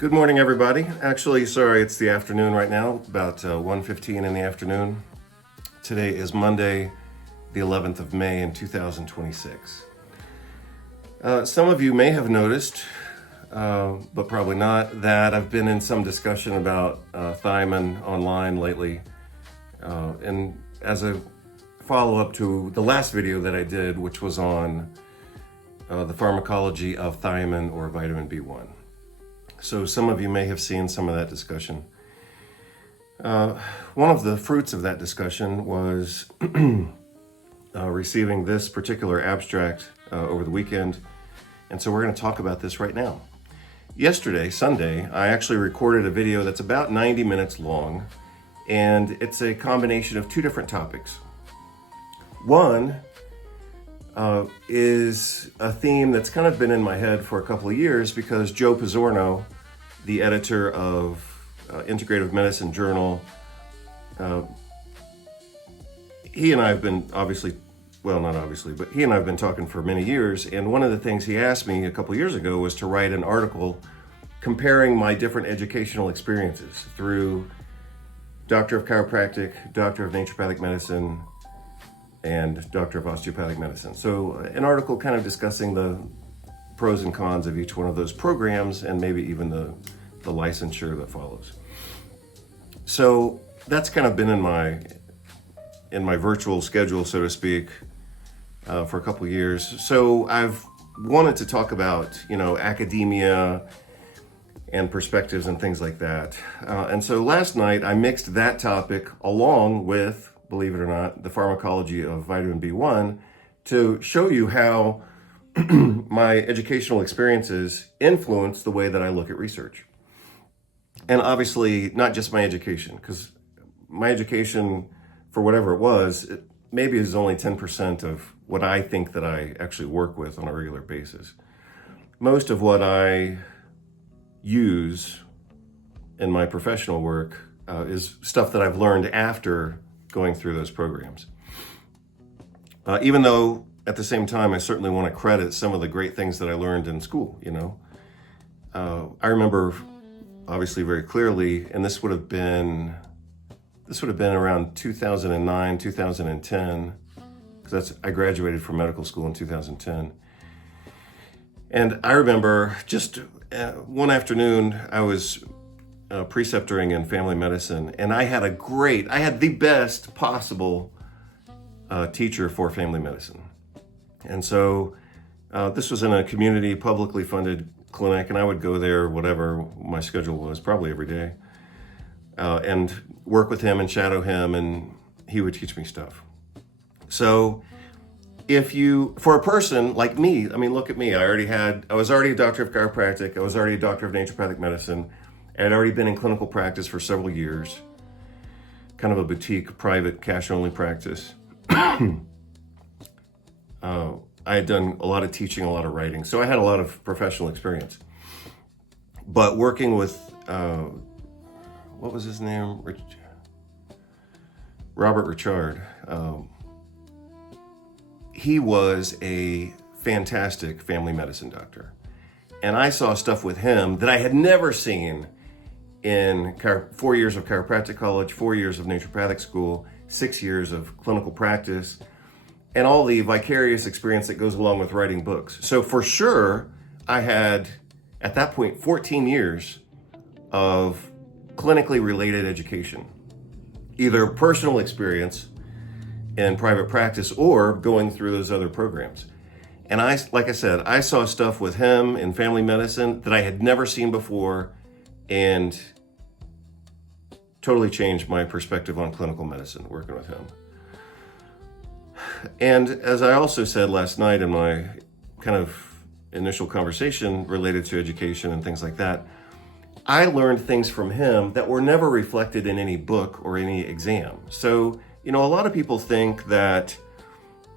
Good morning, everybody. Actually, sorry, it's the afternoon right now, about 1:15 in the afternoon. Today is Monday, the 11th of May in 2026. Some of you may have noticed, but probably not, that I've been in some discussion about thiamine online lately. And as a follow-up to the last video that I did, which was on the pharmacology of thiamine or vitamin B1. So some of you may have seen some of that discussion. One of the fruits of that discussion was receiving this particular abstract over the weekend. And so we're going to talk about this right now. Yesterday, Sunday, I actually recorded a video that's about 90 minutes long, and it's a combination of two different topics. One is a theme that's kind of been in my head for a couple of years because Joe Pizzorno, the editor of Integrative Medicine Journal, he and I have been he and I have been talking for many years, and one of the things he asked me a couple of years ago was to write an article comparing my different educational experiences through Doctor of Chiropractic, Doctor of Naturopathic Medicine, and Doctor of Osteopathic Medicine. So an article kind of discussing the pros and cons of each one of those programs and maybe even the licensure that follows. So that's kind of been in my virtual schedule, so to speak, for a couple of years. So I've wanted to talk about, academia and perspectives and things like that. And so last night I mixed that topic along with, believe it or not, the pharmacology of vitamin B1 to show you how my educational experiences influence the way that I look at research. And obviously, not just my education, because my education, for whatever it was, maybe is only 10% of what I think that I actually work with on a regular basis. Most of what I use in my professional work is stuff that I've learned after going through those programs. Even though at the same time, I certainly want to credit some of the great things that I learned in school, I remember obviously very clearly, and this would have been around 2009, 2010, because I graduated from medical school in 2010. And I remember just one afternoon, I was preceptoring in family medicine, and I had the best possible teacher for family medicine. And so this was in a community publicly funded clinic, and I would go there, whatever my schedule was, probably every day, and work with him and shadow him, and he would teach me stuff. So for a person like me, look at me, I was already a doctor of chiropractic, I was already a doctor of naturopathic medicine, I had already been in clinical practice for several years, kind of a boutique, private, cash-only practice. I had done a lot of teaching, a lot of writing, so I had a lot of professional experience. But working with, what was his name? Robert Richard. He was a fantastic family medicine doctor. And I saw stuff with him that I had never seen in 4 years of chiropractic college, 4 years of naturopathic school, 6 years of clinical practice, and all the vicarious experience that goes along with writing books. So for sure, I had, at that point, 14 years of clinically related education, either personal experience in private practice or going through those other programs. And like I said, I saw stuff with him in family medicine that I had never seen before, and totally changed my perspective on clinical medicine working with him. And as I also said last night in my kind of initial conversation related to education and things like that, I learned things from him that were never reflected in any book or any exam. So, a lot of people think that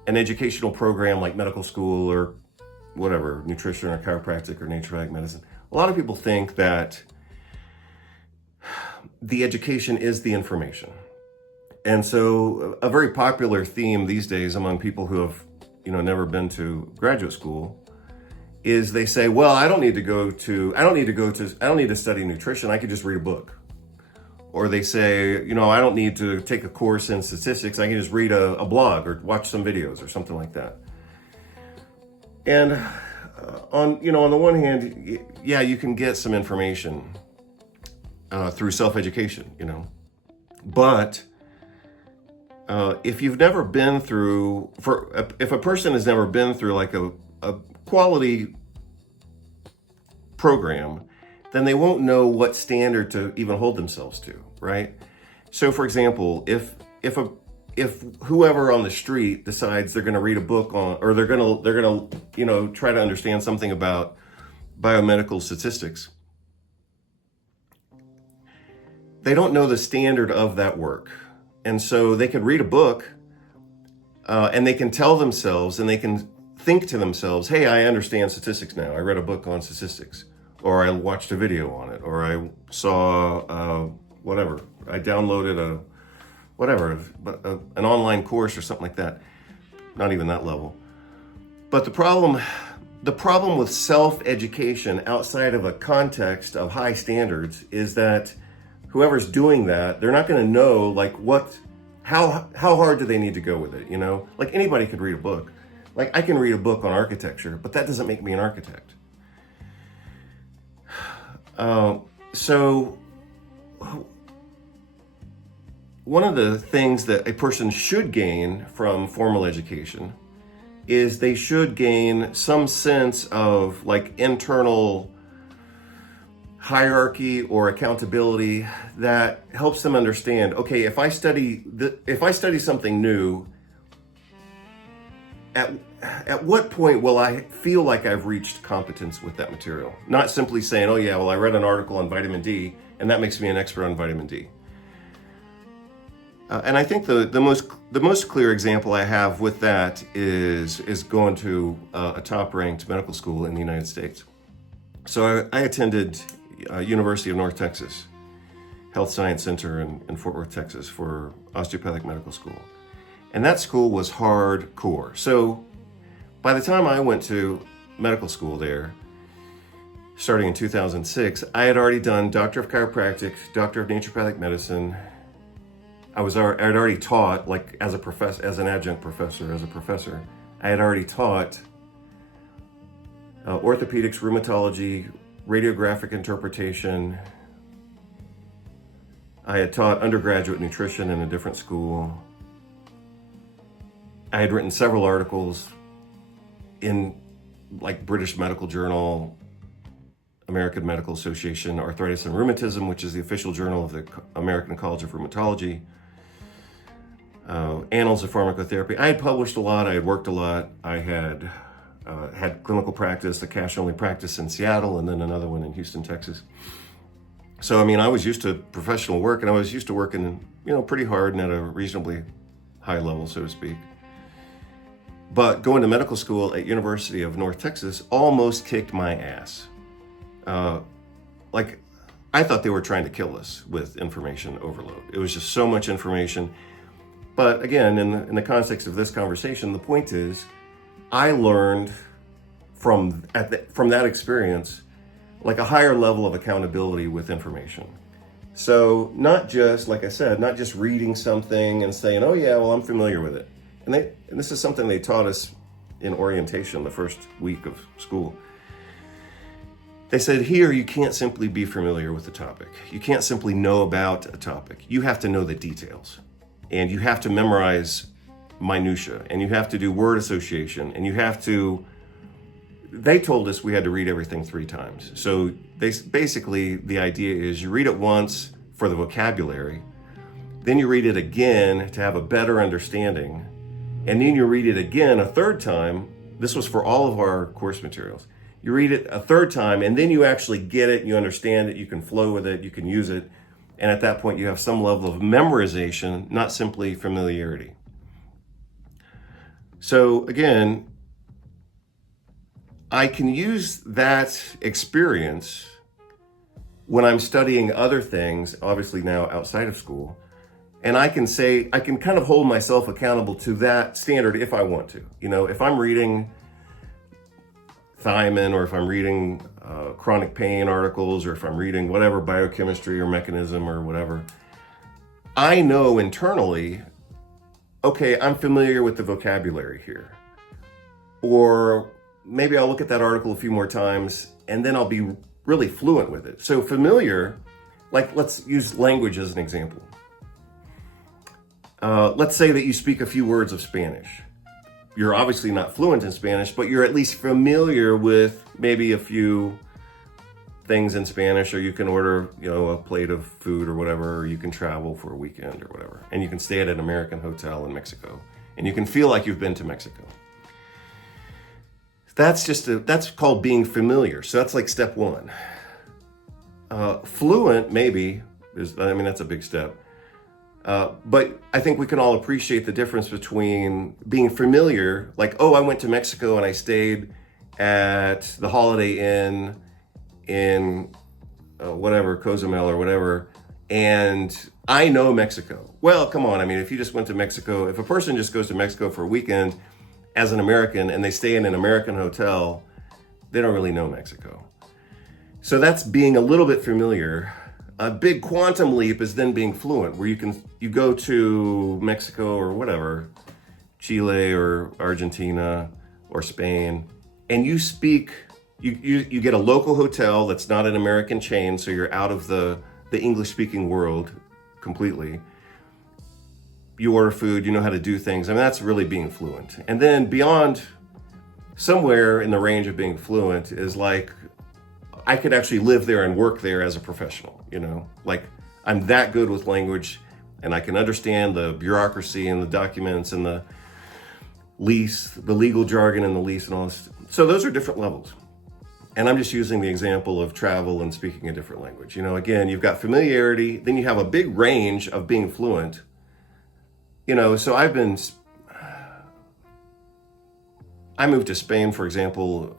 an educational program like medical school or whatever, nutrition or chiropractic or naturopathic medicine, a lot of people think that the education is the information. And so a very popular theme these days among people who have, never been to graduate school is they say, well, I don't need to study nutrition. I could just read a book. Or they say, I don't need to take a course in statistics. I can just read a blog or watch some videos or something like that. And on the one hand, yeah, you can get some information through self-education, but if you've never been through, if a person has never been through like a quality program, then they won't know what standard to even hold themselves to, right? So for example, if whoever on the street decides they're going to read a book on, or they're going to try to understand something about biomedical statistics, they don't know the standard of that work. And so they can read a book and they can tell themselves, and they can think to themselves, hey, I understand statistics now. I read a book on statistics, or I watched a video on it, or I saw whatever. I downloaded an online course or something like that. Not even that level. But the problem with self-education outside of a context of high standards is that whoever's doing that, they're not going to know how hard do they need to go with it, Like anybody could read a book. Like I can read a book on architecture, but that doesn't make me an architect. So one of the things that a person should gain from formal education is they should gain some sense of like internal hierarchy or accountability that helps them understand, okay, if I study something new, at what point will I feel like I've reached competence with that material? Not simply saying, oh yeah, well, I read an article on vitamin D and that makes me an expert on vitamin D. And I think the most clear example I have with that is going to a top-ranked medical school in the United States. So I attended University of North Texas Health Science Center in Fort Worth, Texas for osteopathic medical school. And that school was hardcore. So by the time I went to medical school there, starting in 2006, I had already done Doctor of Chiropractic, Doctor of Naturopathic Medicine. I had already taught, like as an adjunct professor, I had already taught orthopedics, rheumatology, radiographic interpretation. I had taught undergraduate nutrition in a different school. I had written several articles in like British Medical Journal, American Medical Association, Arthritis and Rheumatism, which is the official journal of the American College of Rheumatology, Annals of Pharmacotherapy. I had published a lot, I had worked a lot. I had had clinical practice, a cash-only practice in Seattle, and then another one in Houston, Texas. So, I mean, I was used to professional work, and I was used to working, pretty hard and at a reasonably high level, so to speak. But going to medical school at University of North Texas almost kicked my ass. I thought they were trying to kill us with information overload. It was just so much information. But again, in the context of this conversation, the point is, I learned from that experience, like a higher level of accountability with information. So not just, like I said, not just reading something and saying, oh yeah, well, I'm familiar with it. And this is something they taught us in orientation the first week of school. They said, here, you can't simply be familiar with the topic. You can't simply know about a topic. You have to know the details. And you have to memorize minutia. And you have to do word association. And they told us we had to read everything 3 times. So basically, the idea is you read it once for the vocabulary. Then you read it again to have a better understanding. And then you read it again a 3rd time. This was for all of our course materials. You read it a 3rd time, and then you actually get it, you understand it, you can flow with it, you can use it. And at that point, you have some level of memorization, not simply familiarity. So again, I can use that experience when I'm studying other things, obviously now outside of school, and I can kind of hold myself accountable to that standard if I want to. If I'm reading thiamine, or if I'm reading chronic pain articles, or if I'm reading whatever biochemistry or mechanism or whatever, I know internally, okay, I'm familiar with the vocabulary here. Or maybe I'll look at that article a few more times and then I'll be really fluent with it. So familiar, like let's use language as an example. Let's say that you speak a few words of Spanish. You're obviously not fluent in Spanish, but you're at least familiar with maybe a few things in Spanish, or you can order, a plate of food or whatever, or you can travel for a weekend or whatever. And you can stay at an American hotel in Mexico and you can feel like you've been to Mexico. That's called being familiar. So that's like step one. Fluent, maybe, that's a big step. But I think we can all appreciate the difference between being familiar, like, oh, I went to Mexico and I stayed at the Holiday Inn in whatever, Cozumel or whatever, and I know Mexico. Well, come on. If you just went to Mexico, if a person just goes to Mexico for a weekend as an American and they stay in an American hotel, they don't really know Mexico. So that's being a little bit familiar. A big quantum leap is then being fluent, where you go to Mexico or whatever, Chile or Argentina or Spain, and you speak, you get a local hotel that's not an American chain, so you're out of the English-speaking world completely. You order food, you know how to do things. That's really being fluent. And then beyond, somewhere in the range of being fluent is like, I could actually live there and work there as a professional, like I'm that good with language and I can understand the bureaucracy and the documents and the lease, the legal jargon and the lease and all this. So those are different levels. And I'm just using the example of travel and speaking a different language. Again, you've got familiarity, then you have a big range of being fluent. So I moved to Spain, for example,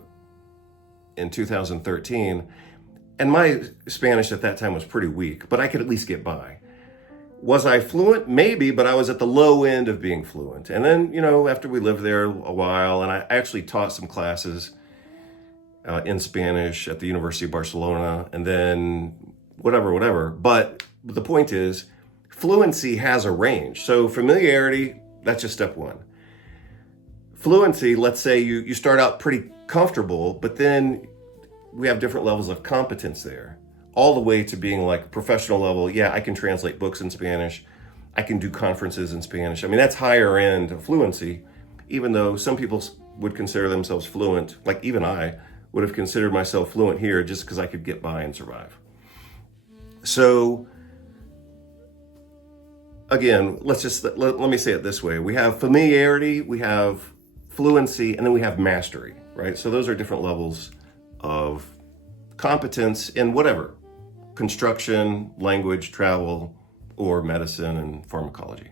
in 2013, and my Spanish at that time was pretty weak, but I could at least get by. Was I fluent? Maybe, but I was at the low end of being fluent. And then, after we lived there a while, and I actually taught some classes in Spanish at the University of Barcelona, and then whatever. But the point is, fluency has a range. So familiarity, that's just step one. Fluency, let's say you start out pretty comfortable, but then we have different levels of competence there, all the way to being like professional level. Yeah, I can translate books in Spanish. I can do conferences in Spanish. That's higher end of fluency, even though some people would consider themselves fluent. Like even I would have considered myself fluent here just because I could get by and survive. So again, let me say it this way. We have familiarity, we have fluency, and then we have mastery, right? So those are different levels of competence in whatever, construction, language, travel, or medicine and pharmacology.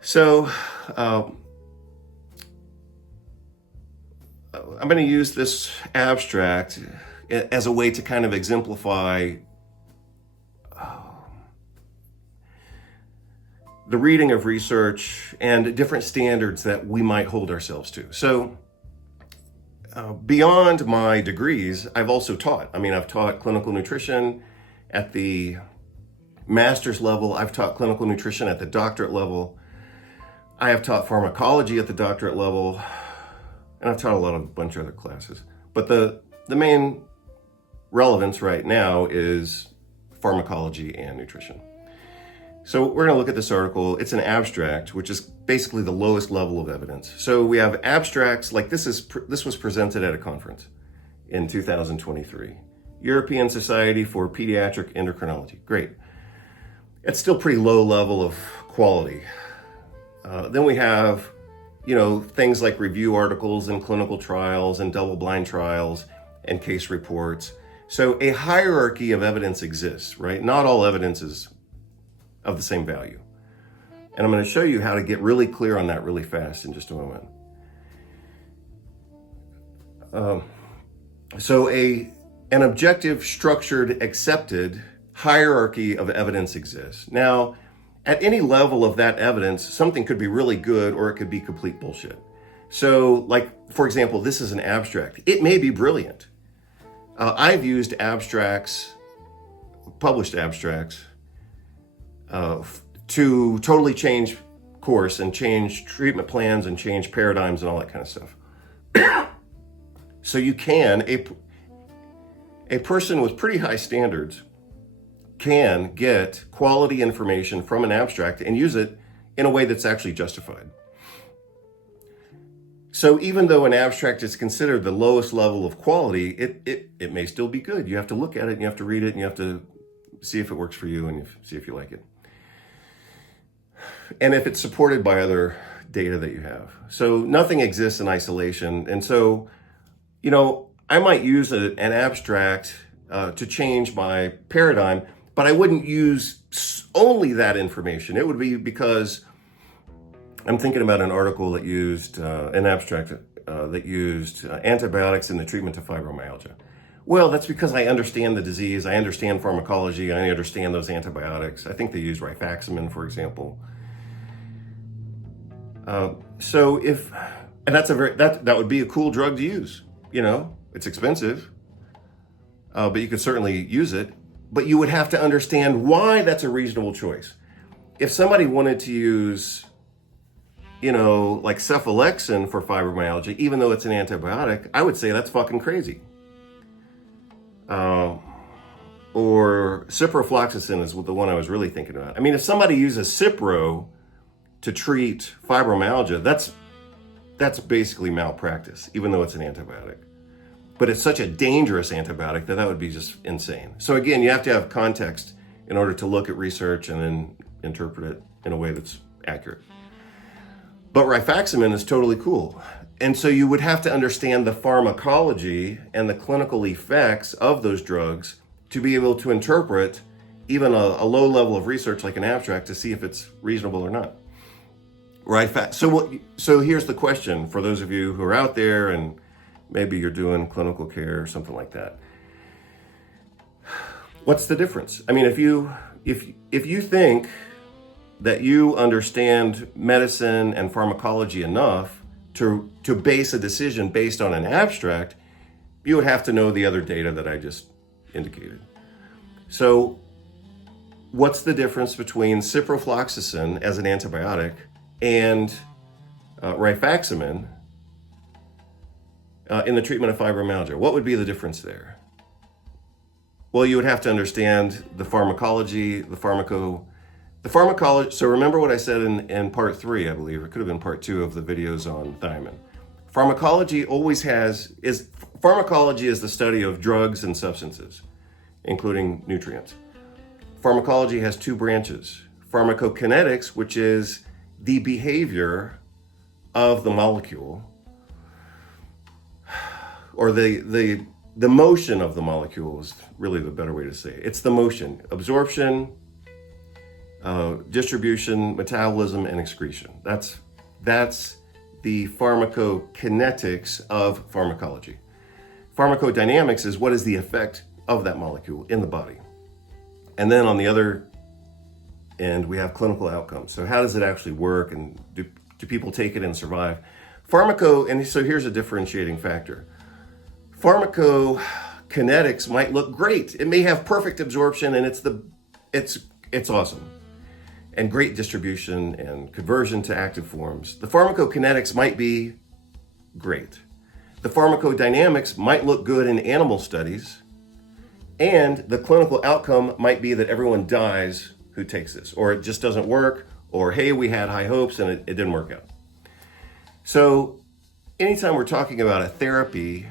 So I'm going to use this abstract as a way to kind of exemplify the reading of research and different standards that we might hold ourselves to. So beyond my degrees, I've also taught. I've taught clinical nutrition at the master's level. I've taught clinical nutrition at the doctorate level. I have taught pharmacology at the doctorate level, and I've taught a bunch of other classes. But the main relevance right now is pharmacology and nutrition. So we're going to look at this article. It's an abstract, which is basically the lowest level of evidence. So we have abstracts like this was presented at a conference in 2023. European Society for Pediatric Endocrinology. Great. It's still pretty low level of quality. Then we have, things like review articles and clinical trials and double-blind trials and case reports. So a hierarchy of evidence exists, right? Not all evidence is of the same value. And I'm going to show you how to get really clear on that really fast in just a moment. So an objective, structured, accepted hierarchy of evidence exists. Now, at any level of that evidence, something could be really good or it could be complete bullshit. So, like, for example, this is an abstract. It may be brilliant. I've used abstracts, published abstracts, to totally change course and change treatment plans and change paradigms and all that kind of stuff. So you can, a person with pretty high standards can get quality information from an abstract and use it in a way that's actually justified. So even though an abstract is considered the lowest level of quality, it may still be good. You have to look at it and you have to read it and you have to see if it works for you and see if you like it. And if it's supported by other data that you have. So nothing exists in isolation. And so, you know, I might use an abstract to change my paradigm, but I wouldn't use only that information. It would be because I'm thinking about an article that used, an abstract that used antibiotics in the treatment of fibromyalgia. Well, that's because I understand the disease, I understand pharmacology, I understand those antibiotics. I think they use rifaximin, for example. So if, and that's that would be a cool drug to use. You know, it's expensive, but you could certainly use it. But you would have to understand why that's a reasonable choice. If somebody wanted to use, you know, like cephalexin for fibromyalgia, even though it's an antibiotic, I would say that's fucking crazy. Or ciprofloxacin is the one I was really thinking about. I mean, if somebody uses Cipro to treat fibromyalgia, that's basically malpractice, even though it's an antibiotic. But it's such a dangerous antibiotic that would be just insane. So again, you have to have context in order to look at research and then interpret it in a way that's accurate. But rifaximin is totally cool. And so you would have to understand the pharmacology and the clinical effects of those drugs to be able to interpret even a low level of research like an abstract to see if it's reasonable or not. Right. So here's the question for those of you who are out there and maybe you're doing clinical care or something like that. What's the difference? I mean, if you think that you understand medicine and pharmacology enough to base a decision based on an abstract, you would have to know the other data that I just indicated. So what's the difference between ciprofloxacin as an antibiotic and rifaximin in the treatment of fibromyalgia? What would be the difference there? Well, you would have to understand the pharmacology, the pharmacology. So remember what I said in part 3, I believe, it could have been part 2 of the videos on thiamine. Pharmacology pharmacology is the study of drugs and substances, including nutrients. Pharmacology has 2 branches. Pharmacokinetics, which is the behavior of the molecule, or the motion of the molecule is really the better way to say it. It's the motion, absorption, distribution, metabolism, and excretion. That's the pharmacokinetics of pharmacology. Pharmacodynamics is what is the effect of that molecule in the body. And then on the other end, we have clinical outcomes. So how does it actually work, and do people take it and survive? And so here's a differentiating factor. Pharmacokinetics might look great. It may have perfect absorption and it's awesome. And great distribution and conversion to active forms. The pharmacokinetics might be great. The pharmacodynamics might look good in animal studies, and the clinical outcome might be that everyone dies who takes this, or it just doesn't work, or hey, we had high hopes and it didn't work out. So anytime we're talking about a therapy,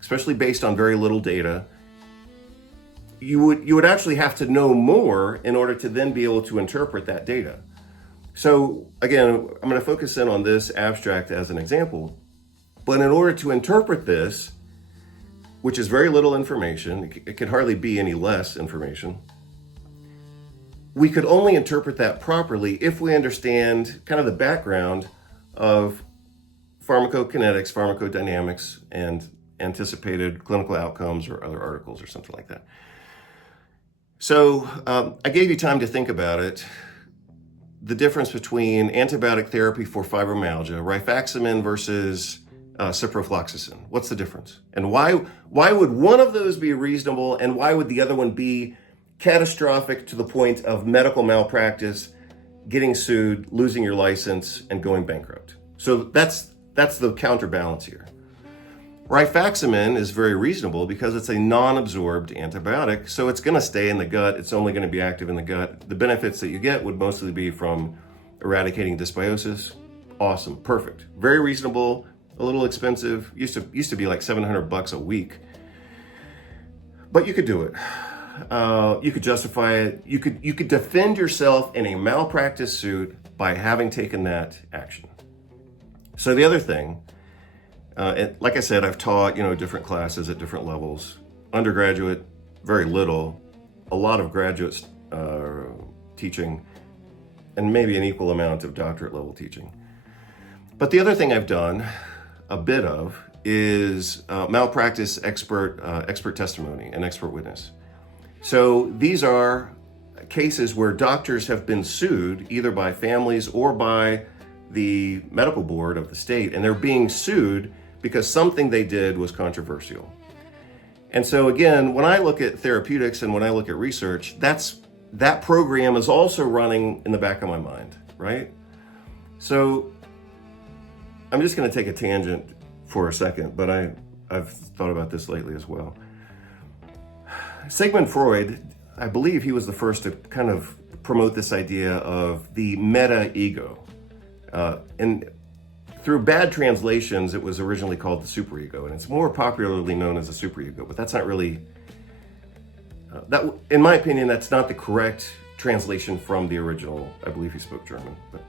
especially based on very little data, you would actually have to know more in order to then be able to interpret that data. So again, I'm going to focus in on this abstract as an example, but in order to interpret this, which is very little information, it can hardly be any less information, we could only interpret that properly if we understand kind of the background of pharmacokinetics, pharmacodynamics, and anticipated clinical outcomes or other articles or something like that. So I gave you time to think about it. the difference between antibiotic therapy for fibromyalgia, rifaximin versus ciprofloxacin. What's the difference? And why would one of those be reasonable, and why would the other one be catastrophic to the point of medical malpractice, getting sued, losing your license, and going bankrupt? So that's the counterbalance here. Rifaximin is very reasonable because it's a non-absorbed antibiotic, so it's going to stay in the gut. It's only going to be active in the gut. The benefits that you get would mostly be from eradicating dysbiosis. Awesome, perfect, very reasonable, a little expensive. Used to be like $700 a week, but you could do it. You could justify it. You could defend yourself in a malpractice suit by having taken that action. So the other thing. Like I said, I've taught, different classes at different levels. Undergraduate, very little. A lot of graduate teaching, and maybe an equal amount of doctorate level teaching. But the other thing I've done a bit of is malpractice expert testimony and expert witness. So these are cases where doctors have been sued either by families or by the medical board of the state, and they're being sued because something they did was controversial. And so again, when I look at therapeutics and when I look at research, that program is also running in the back of my mind, right? So I'm just going to take a tangent for a second, but I've thought about this lately as well. Sigmund Freud, I believe he was the first to kind of promote this idea of the meta-ego. And through bad translations, it was originally called the superego, and it's more popularly known as the superego, but that's not really, in my opinion, that's not the correct translation from the original. I believe he spoke German, but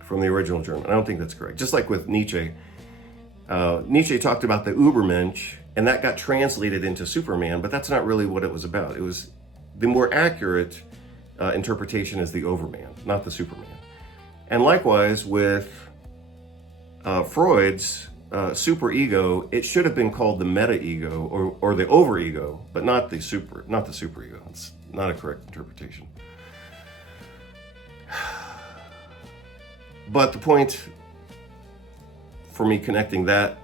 from the original German. I don't think that's correct. Just like with Nietzsche. Nietzsche talked about the Übermensch, and that got translated into Superman, but that's not really what it was about. It was the more accurate interpretation is the Overman, not the Superman. And likewise with Freud's superego, it should have been called the meta-ego or the overego, but not the superego. It's not a correct interpretation. But the point for me connecting that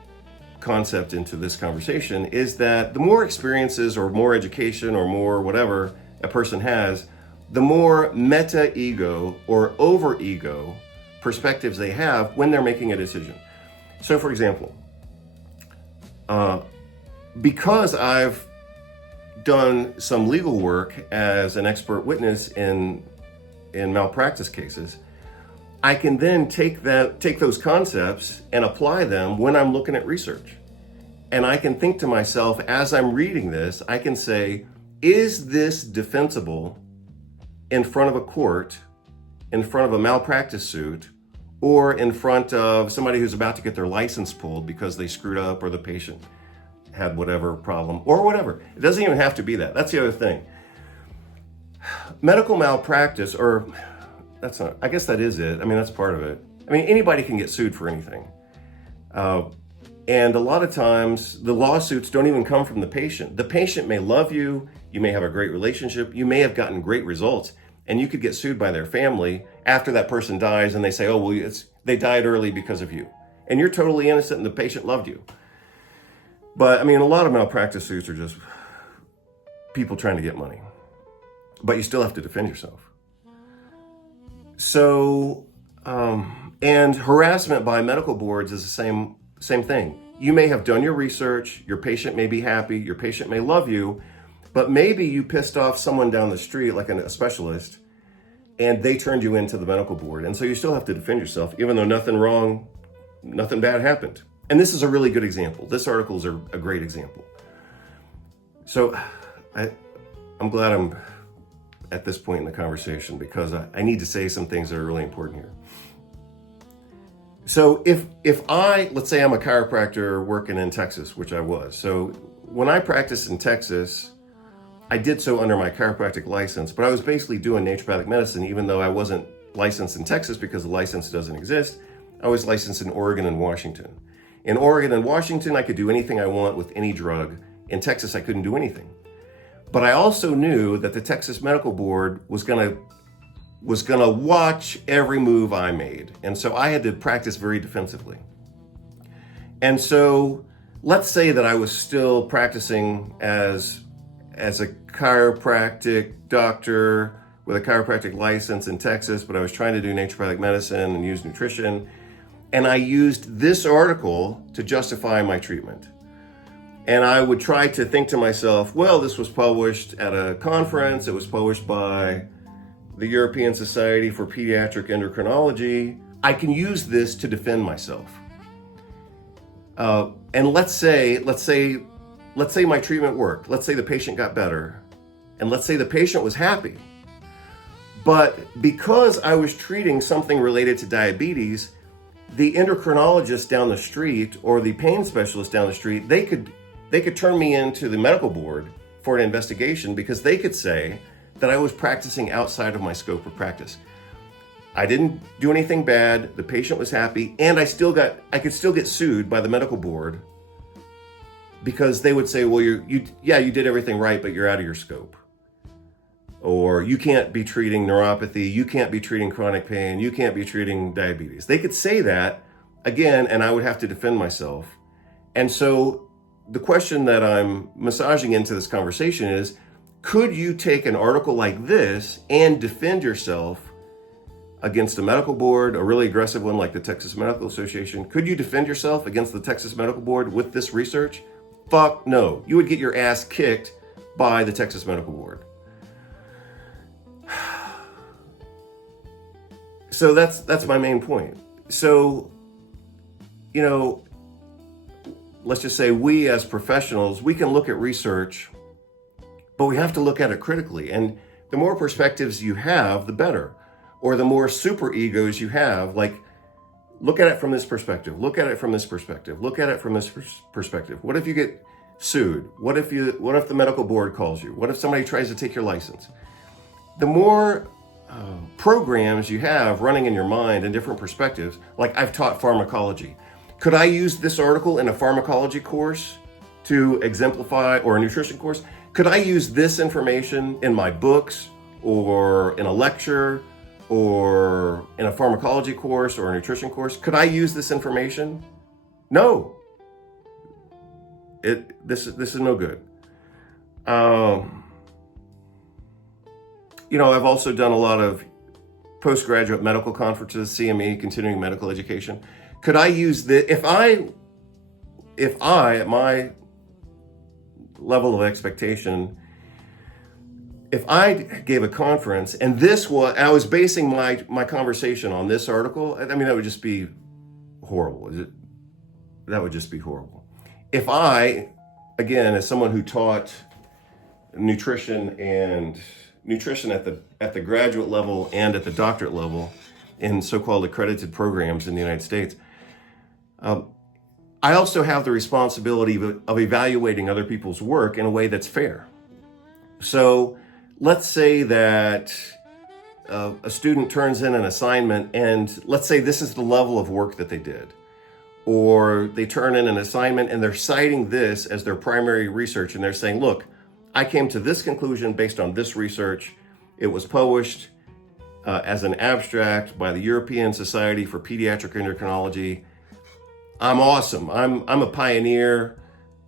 concept into this conversation is that the more experiences or more education or more whatever a person has, the more meta-ego or over-ego perspectives they have when they're making a decision. So for example, because I've done some legal work as an expert witness in malpractice cases, I can then take those concepts and apply them when I'm looking at research. And I can think to myself, as I'm reading this, I can say, is this defensible in front of a court, in front of a malpractice suit, or in front of somebody who's about to get their license pulled because they screwed up or the patient had whatever problem or whatever. It doesn't even have to be that. That's the other thing. Medical malpractice, or that's not, I guess that is it. I mean, that's part of it. I mean, anybody can get sued for anything. And a lot of times the lawsuits don't even come from the patient. The patient may love you, you may have a great relationship, you may have gotten great results, and you could get sued by their family after that person dies and they say, oh, well, they died early because of you. And you're totally innocent and the patient loved you. But I mean, a lot of malpractice suits are just people trying to get money. But you still have to defend yourself. So, and harassment by medical boards is the same thing. You may have done your research, your patient may be happy, your patient may love you, but maybe you pissed off someone down the street, like a specialist, and they turned you into the medical board. And so you still have to defend yourself, even though nothing bad happened. And this is a really good example. This article is a great example. So I'm glad I'm at this point in the conversation because I need to say some things that are really important here. So if let's say I'm a chiropractor working in Texas, which I was. So when I practiced in Texas, I did so under my chiropractic license, but I was basically doing naturopathic medicine, even though I wasn't licensed in Texas because the license doesn't exist. I was licensed in Oregon and Washington. In Oregon and Washington, I could do anything I want with any drug. In Texas, I couldn't do anything. But I also knew that the Texas Medical Board was going to was going to watch every move I made. And so I had to practice very defensively. And so let's say that I was still practicing as a chiropractic doctor with a chiropractic license in Texas, but I was trying to do naturopathic medicine and use nutrition. And I used this article to justify my treatment. And I would try to think to myself, well, this was published at a conference. It was published by the European Society for Pediatric Endocrinology. I can use this to defend myself. And let's say my treatment worked. Let's say the patient got better. And let's say the patient was happy. But because I was treating something related to diabetes, the endocrinologist down the street or the pain specialist down the street, they could turn me into the medical board for an investigation because they could say that I was practicing outside of my scope of practice. I didn't do anything bad, the patient was happy, and I could still get sued by the medical board because they would say, well, you did everything right, but you're out of your scope. Or you can't be treating neuropathy, you can't be treating chronic pain, you can't be treating diabetes. They could say that again, and I would have to defend myself. And so the question that I'm massaging into this conversation is, could you take an article like this and defend yourself against a medical board, a really aggressive one like the Texas Medical Association? Could you defend yourself against the Texas Medical Board with this research? Fuck no. You would get your ass kicked by the Texas Medical Board. So that's my main point. So, let's just say we as professionals, we can look at research, but we have to look at it critically. And the more perspectives you have, the better. Or the more super egos you have, like, look at it from this perspective, look at it from this perspective, look at it from this perspective. What if you get sued? What if the medical board calls you? What if somebody tries to take your license? The more programs you have running in your mind and different perspectives, like I've taught pharmacology. Could I use this article in a pharmacology course to exemplify, or a nutrition course? Could I use this information in my books or in a lecture or in a pharmacology course or a nutrition course? Could I use this information? No. This is no good. I've also done a lot of postgraduate medical conferences, CME, continuing medical education. Could I use this, if I, at my level of expectation, if I gave a conference and I was basing my conversation on this article, I mean, that would just be horrible. That would just be horrible. If I, again, as someone who taught nutrition at the graduate level and at the doctorate level in so-called accredited programs in the United States, I also have the responsibility of evaluating other people's work in a way that's fair. So let's say that a student turns in an assignment, and let's say this is the level of work that they did. Or they turn in an assignment and they're citing this as their primary research, and they're saying, look, I came to this conclusion based on this research. It was published as an abstract by the European Society for Pediatric Endocrinology. I'm awesome. I'm a pioneer.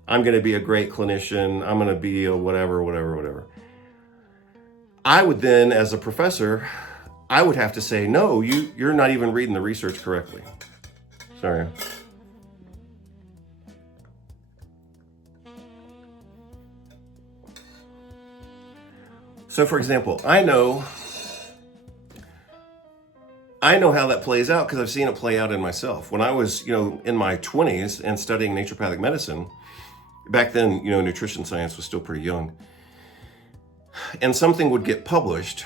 I'm going to be a great clinician. I'm going to be a whatever. I would then, as a professor, I would have to say, no, you're not even reading the research correctly. Sorry. So, for example, I know how that plays out because I've seen it play out in myself. When I was, in my 20s and studying naturopathic medicine, back then, nutrition science was still pretty young, and something would get published,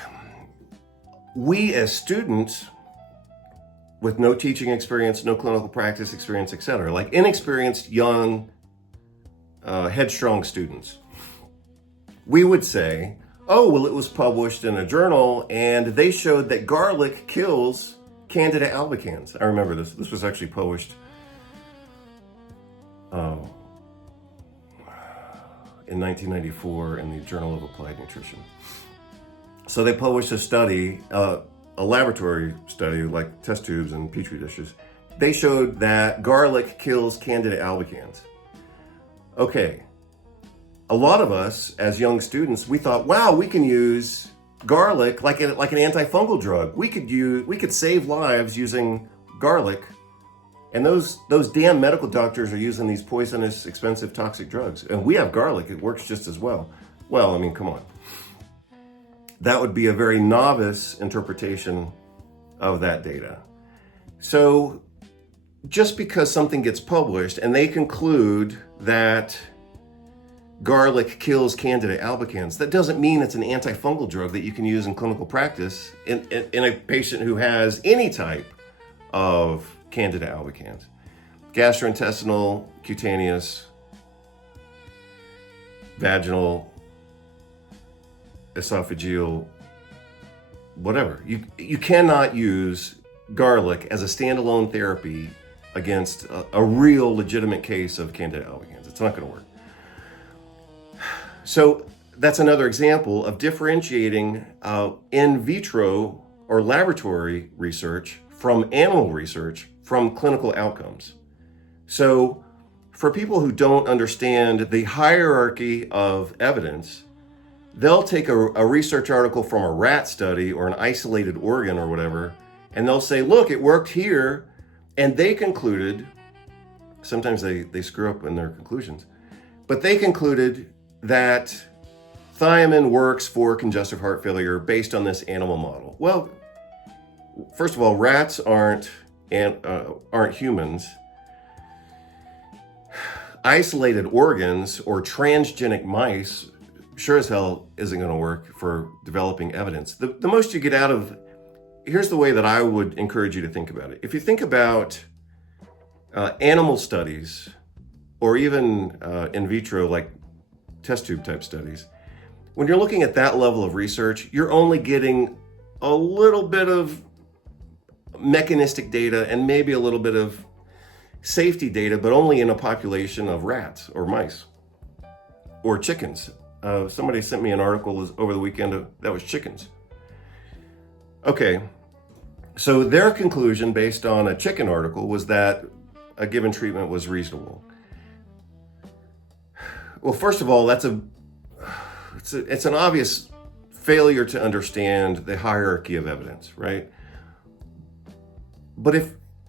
we as students with no teaching experience, no clinical practice experience, etc., like inexperienced, young, headstrong students, we would say, oh, well, it was published in a journal and they showed that garlic kills Candida albicans. I remember this. This was actually published in 1994 in the Journal of Applied Nutrition. So they published a study a laboratory study, like test tubes and petri dishes, they showed that garlic kills Candida albicans. Okay, a lot of us as young students, we thought, wow, we can use garlic like an antifungal drug. We could save lives using garlic. And those damn medical doctors are using these poisonous, expensive, toxic drugs. And we have garlic, it works just as well. Well, I mean, come on. That would be a very novice interpretation of that data. So just because something gets published and they conclude that garlic kills Candida albicans, that doesn't mean it's an antifungal drug that you can use in clinical practice in a patient who has any type of Candida albicans. Gastrointestinal, cutaneous, vaginal, esophageal, whatever. You cannot use garlic as a standalone therapy against a real legitimate case of Candida albicans. It's not going to work. So that's another example of differentiating in vitro or laboratory research from animal research from clinical outcomes. So for people who don't understand the hierarchy of evidence, they'll take a research article from a rat study or an isolated organ or whatever, and they'll say, look, it worked here. And they concluded, sometimes they screw up in their conclusions, but they concluded that thiamine works for congestive heart failure based on this animal model. Well, first of all, rats aren't humans. Isolated organs or transgenic mice sure as hell isn't going to work for developing evidence. The most you get out of, here's the way that I would encourage you to think about it. If you think about animal studies or even in vitro, like test tube type studies, when you're looking at that level of research, you're only getting a little bit of mechanistic data and maybe a little bit of safety data, but only in a population of rats or mice or chickens. Somebody sent me an article over the weekend that was chickens. Okay, so their conclusion based on a chicken article was that a given treatment was reasonable. Well, first of all, it's an obvious failure to understand the hierarchy of evidence, right? But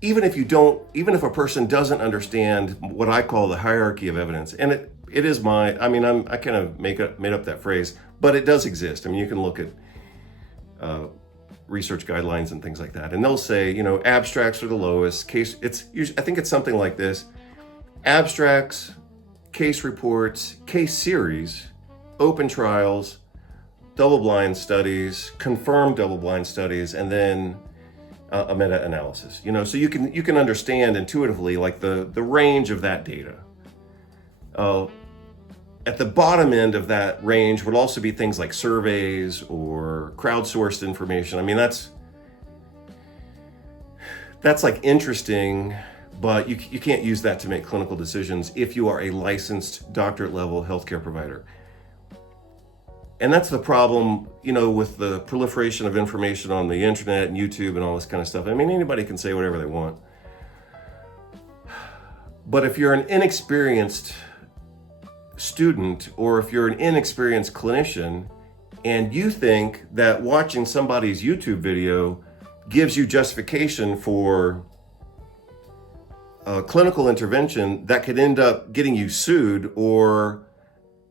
even if a person doesn't understand what I call the hierarchy of evidence, and it is I kind of made up that phrase, but it does exist. I mean, you can look at research guidelines and things like that, and they'll say, abstracts are the lowest case. I think it's something like this: abstracts, case reports, case series, open trials, double-blind studies, confirmed double-blind studies, and then a meta-analysis. So you can understand intuitively like the range of that data. At the bottom end of that range would also be things like surveys or crowdsourced information. I mean, that's like interesting, but you can't use that to make clinical decisions if you are a licensed doctorate level healthcare provider. And that's the problem, with the proliferation of information on the internet and YouTube and all this kind of stuff. I mean, anybody can say whatever they want. But if you're an inexperienced student or if you're an inexperienced clinician and you think that watching somebody's YouTube video gives you justification for a clinical intervention that could end up getting you sued or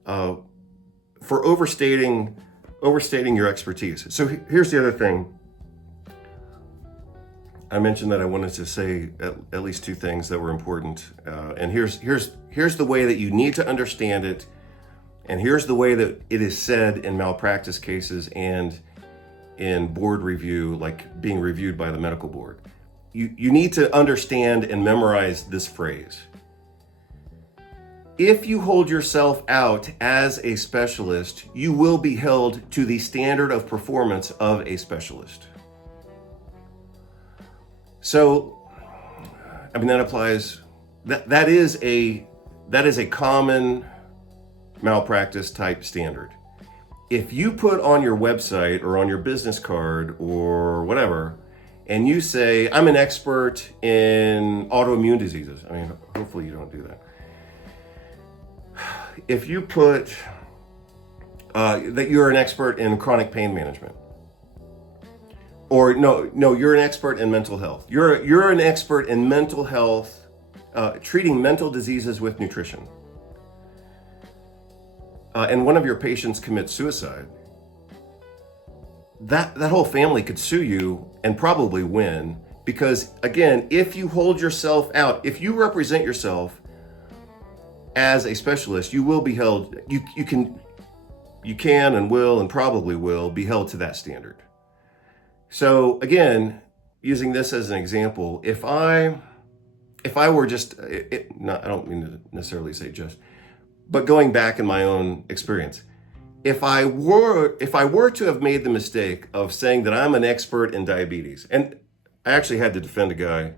for overstating your expertise. So here's the other thing. I mentioned that I wanted to say at least two things that were important, and here's the way that you need to understand it, and here's the way that it is said in malpractice cases and in board review, like being reviewed by the medical board. You need to understand and memorize this phrase. If you hold yourself out as a specialist, you will be held to the standard of performance of a specialist. So, I mean, that applies, that is a common malpractice type standard. if you put on your website or on your business card or whatever, and you say, I'm an expert in autoimmune diseases. I mean, hopefully you don't do that. If you put that you're an expert in chronic pain management, or no, you're an expert in mental health. You're an expert in mental health, treating mental diseases with nutrition. And one of your patients commits suicide. That whole family could sue you and probably win, because again, if you hold yourself out, if you represent yourself as a specialist, you will be held. You can and will and probably will be held to that standard. So again, using this as an example, if I were just, I don't mean to necessarily say just, but going back in my own experience, if I were to have made the mistake of saying that I'm an expert in diabetes, and I actually had to defend a guy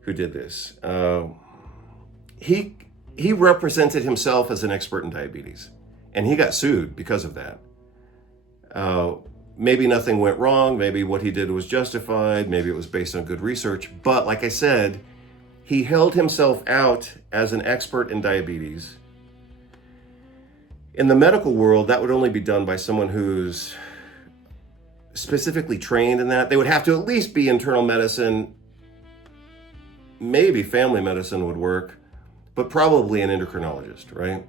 who did this. He represented himself as an expert in diabetes, and he got sued because of that. Maybe nothing went wrong. Maybe what he did was justified. Maybe it was based on good research. But like I said, he held himself out as an expert in diabetes. In the medical world, that would only be done by someone who's specifically trained in that. They would have to at least be internal medicine. Maybe family medicine would work, but probably an endocrinologist, right?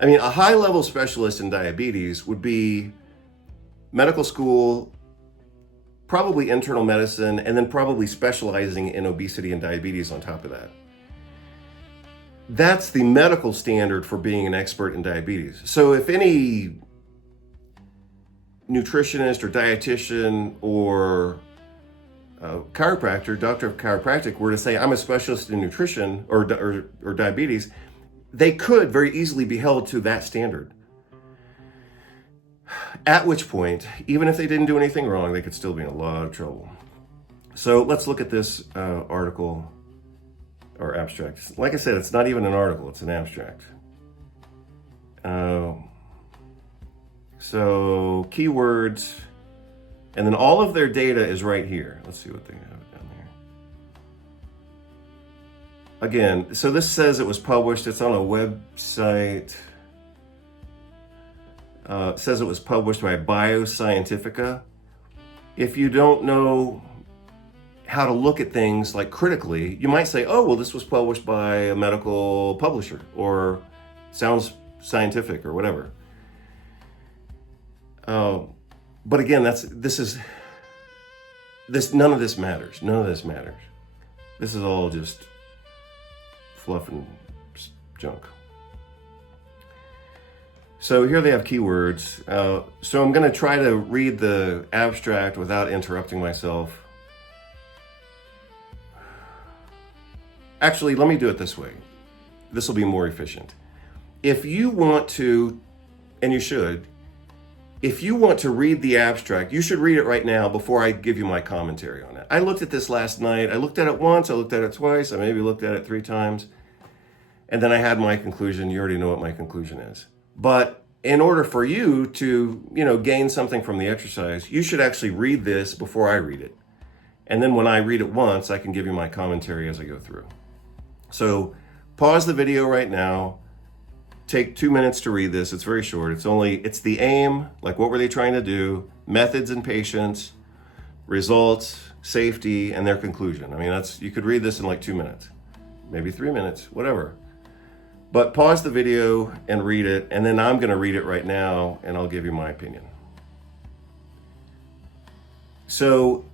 I mean, a high-level specialist in diabetes would be medical school, probably internal medicine, and then probably specializing in obesity and diabetes on top of that. That's the medical standard for being an expert in diabetes. So if any nutritionist or dietitian or chiropractor, doctor of chiropractic were to say, I'm a specialist in nutrition or diabetes, they could very easily be held to that standard. At which point, even if they didn't do anything wrong, they could still be in a lot of trouble. So let's look at this article or abstract. Like I said, it's not even an article, it's an abstract. So keywords, and then all of their data is right here. Let's see what they have down there. Again, so this says it was published, it's on a website. It says it was published by Bioscientifica. If you don't know how to look at things like critically, you might say, oh, well, this was published by a medical publisher or sounds scientific or whatever. But again, none of this matters. None of this matters. This is all just fluff and junk. So here they have keywords. So I'm going to try to read the abstract without interrupting myself. Actually, let me do it this way. This will be more efficient. If you want to, and you should, if you want to read the abstract, you should read it right now before I give you my commentary on it. I looked at this last night. I looked at it once, I looked at it twice, I maybe looked at it 3 times. And then I had my conclusion. You already know what my conclusion is. But in order for you to, gain something from the exercise, you should actually read this before I read it. And then when I read it once, I can give you my commentary as I go through. So pause the video right now. Take 2 minutes to read this. It's very short. It's the aim, like what were they trying to do, methods in patients, results, safety, and their conclusion. I mean, you could read this in like 2 minutes, maybe 3 minutes, whatever. But pause the video and read it, and then I'm going to read it right now, and I'll give you my opinion. So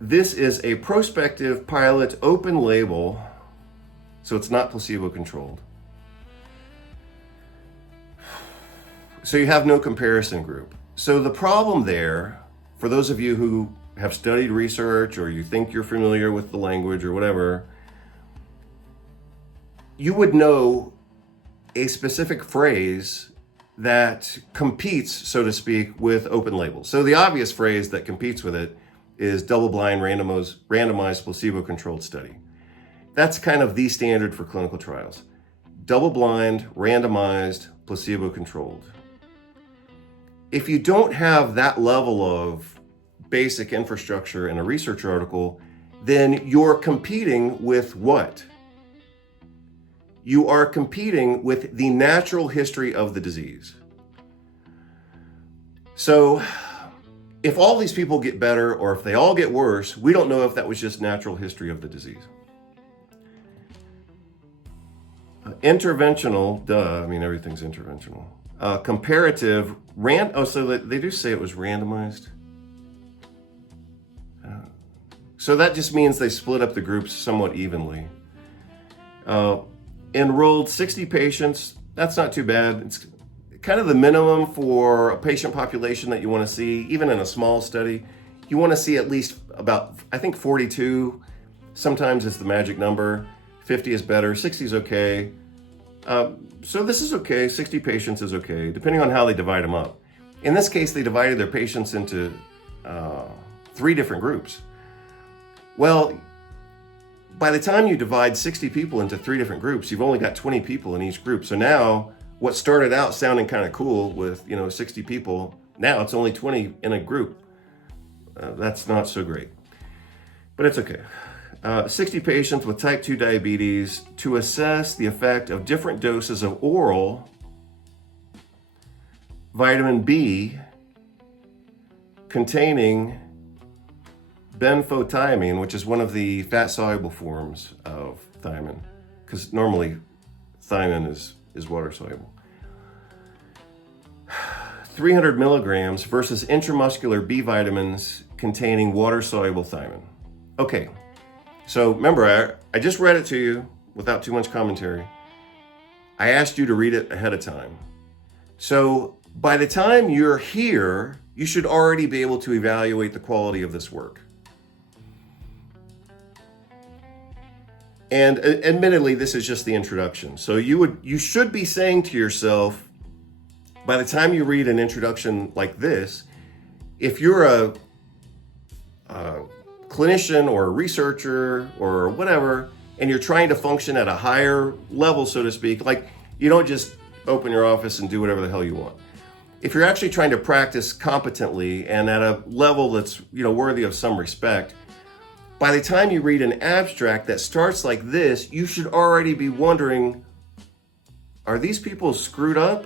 this is a prospective pilot open label, so it's not placebo-controlled. So you have no comparison group. So the problem there, for those of you who have studied research or you think you're familiar with the language or whatever, you would know a specific phrase that competes, so to speak, with open label. So the obvious phrase that competes with it is double-blind, randomized placebo-controlled study. That's kind of the standard for clinical trials. Double-blind, randomized, placebo-controlled. If you don't have that level of basic infrastructure in a research article, then you're competing with what? You are competing with the natural history of the disease. So if all these people get better or if they all get worse, we don't know if that was just natural history of the disease. Interventional, I mean, everything's interventional. Comparative, so they do say it was randomized. So that just means they split up the groups somewhat evenly. Enrolled 60 patients, that's not too bad. It's kind of the minimum for a patient population that you want to see, even in a small study. You want to see at least about, I think 42, sometimes it's the magic number. 50 is better, 60 is okay. So this is okay, 60 patients is okay, depending on how they divide them up. In this case, they divided their patients into 3 different groups. Well, by the time you divide 60 people into 3 different groups, you've only got 20 people in each group. So now what started out sounding kind of cool with, 60 people, now it's only 20 in a group. That's not so great, but it's okay. 60 patients with type 2 diabetes to assess the effect of different doses of oral vitamin B containing benfotiamine, which is one of the fat-soluble forms of thiamine, because normally thiamine is water-soluble. 300 milligrams versus intramuscular B vitamins containing water-soluble thiamine. Okay. So remember, I just read it to you without too much commentary. I asked you to read it ahead of time. So by the time you're here, you should already be able to evaluate the quality of this work. And admittedly, this is just the introduction. So you should be saying to yourself, by the time you read an introduction like this, if you're a clinician or a researcher or whatever, and you're trying to function at a higher level, so to speak, like you don't just open your office and do whatever the hell you want. If you're actually trying to practice competently and at a level that's worthy of some respect, by the time you read an abstract that starts like this, you should already be wondering, are these people screwed up?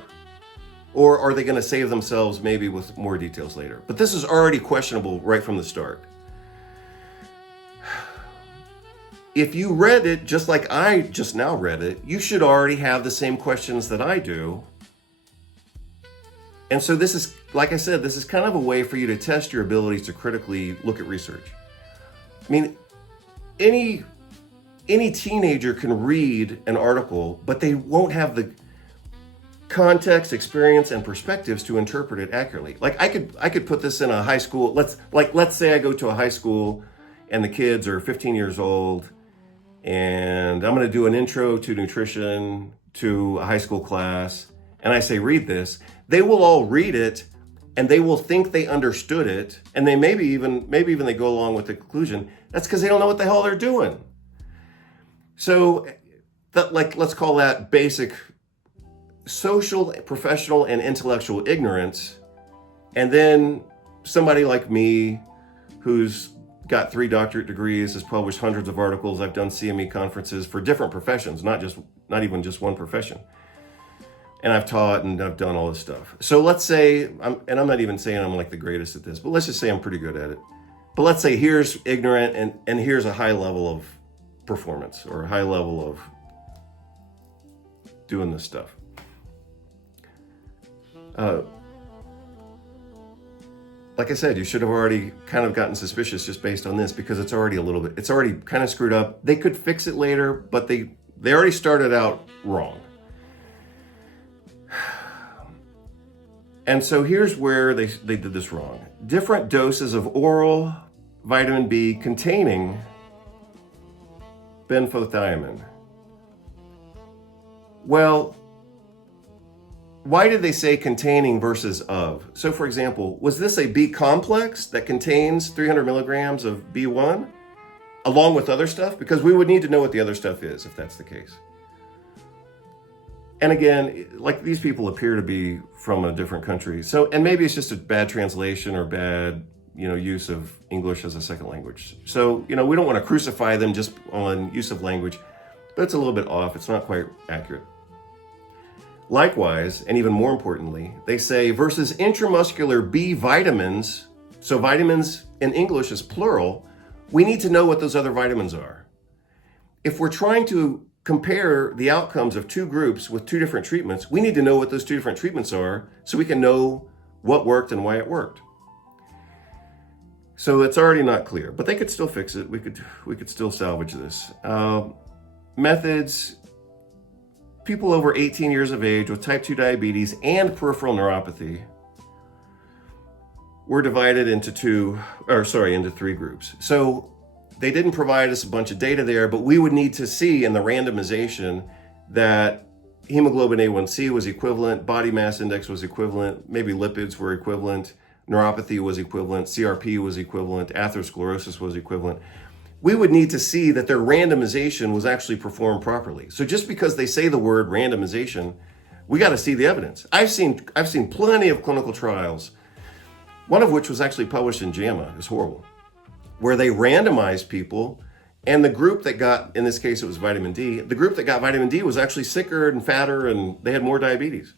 Or are they going to save themselves maybe with more details later? But this is already questionable right from the start. If you read it just like I just now read it, you should already have the same questions that I do. And so this is, like I said, this is kind of a way for you to test your abilities to critically look at research. I mean, any teenager can read an article, but they won't have the context, experience, and perspectives to interpret it accurately. Like I could put this in a high school. Let's say I go to a high school and the kids are 15 years old, and I'm going to do an intro to nutrition to a high school class, and I say, read this. They will all read it, and they will think they understood it, and they maybe even they go along with the conclusion. That's because they don't know what the hell they're doing. So, let's call that basic social, professional, and intellectual ignorance. And then somebody like me, who's got 3 doctorate degrees, has published hundreds of articles. I've done CME conferences for different professions, not even just one profession. And I've taught and I've done all this stuff. So let's say, I'm not even saying I'm like the greatest at this, but let's just say I'm pretty good at it. But let's say here's ignorant and here's a high level of performance or a high level of doing this stuff. Like I said, you should have already kind of gotten suspicious just based on this, because it's already kind of screwed up. They could fix it later, but they already started out wrong. And so here's where they did this wrong. Different doses of oral vitamin B containing benfotiamine. Well, why did they say containing versus of? So for example, was this a B complex that contains 300 milligrams of B1 along with other stuff? Because we would need to know what the other stuff is if that's the case. And again, like these people appear to be from a different country. So, and maybe it's just a bad translation or bad, use of English as a second language. So, we don't want to crucify them just on use of language, but it's a little bit off. It's not quite accurate. Likewise, and even more importantly, they say versus intramuscular B vitamins, so vitamins in English is plural, we need to know what those other vitamins are. If we're trying to compare the outcomes of two groups with two different treatments, we need to know what those two different treatments are so we can know what worked and why it worked. So it's already not clear, but they could still fix it. We could still salvage this. Methods: people over 18 years of age with type 2 diabetes and peripheral neuropathy were divided into three groups. So they didn't provide us a bunch of data there, but we would need to see in the randomization that hemoglobin A1C was equivalent, body mass index was equivalent, maybe lipids were equivalent, neuropathy was equivalent, CRP was equivalent, atherosclerosis was equivalent. We would need to see that their randomization was actually performed properly. So just because they say the word randomization, we got to see the evidence. I've seen plenty of clinical trials, one of which was actually published in JAMA, it's horrible, where they randomized people, and the group that got, in this case it was vitamin D, the group that got vitamin D was actually sicker and fatter and they had more diabetes.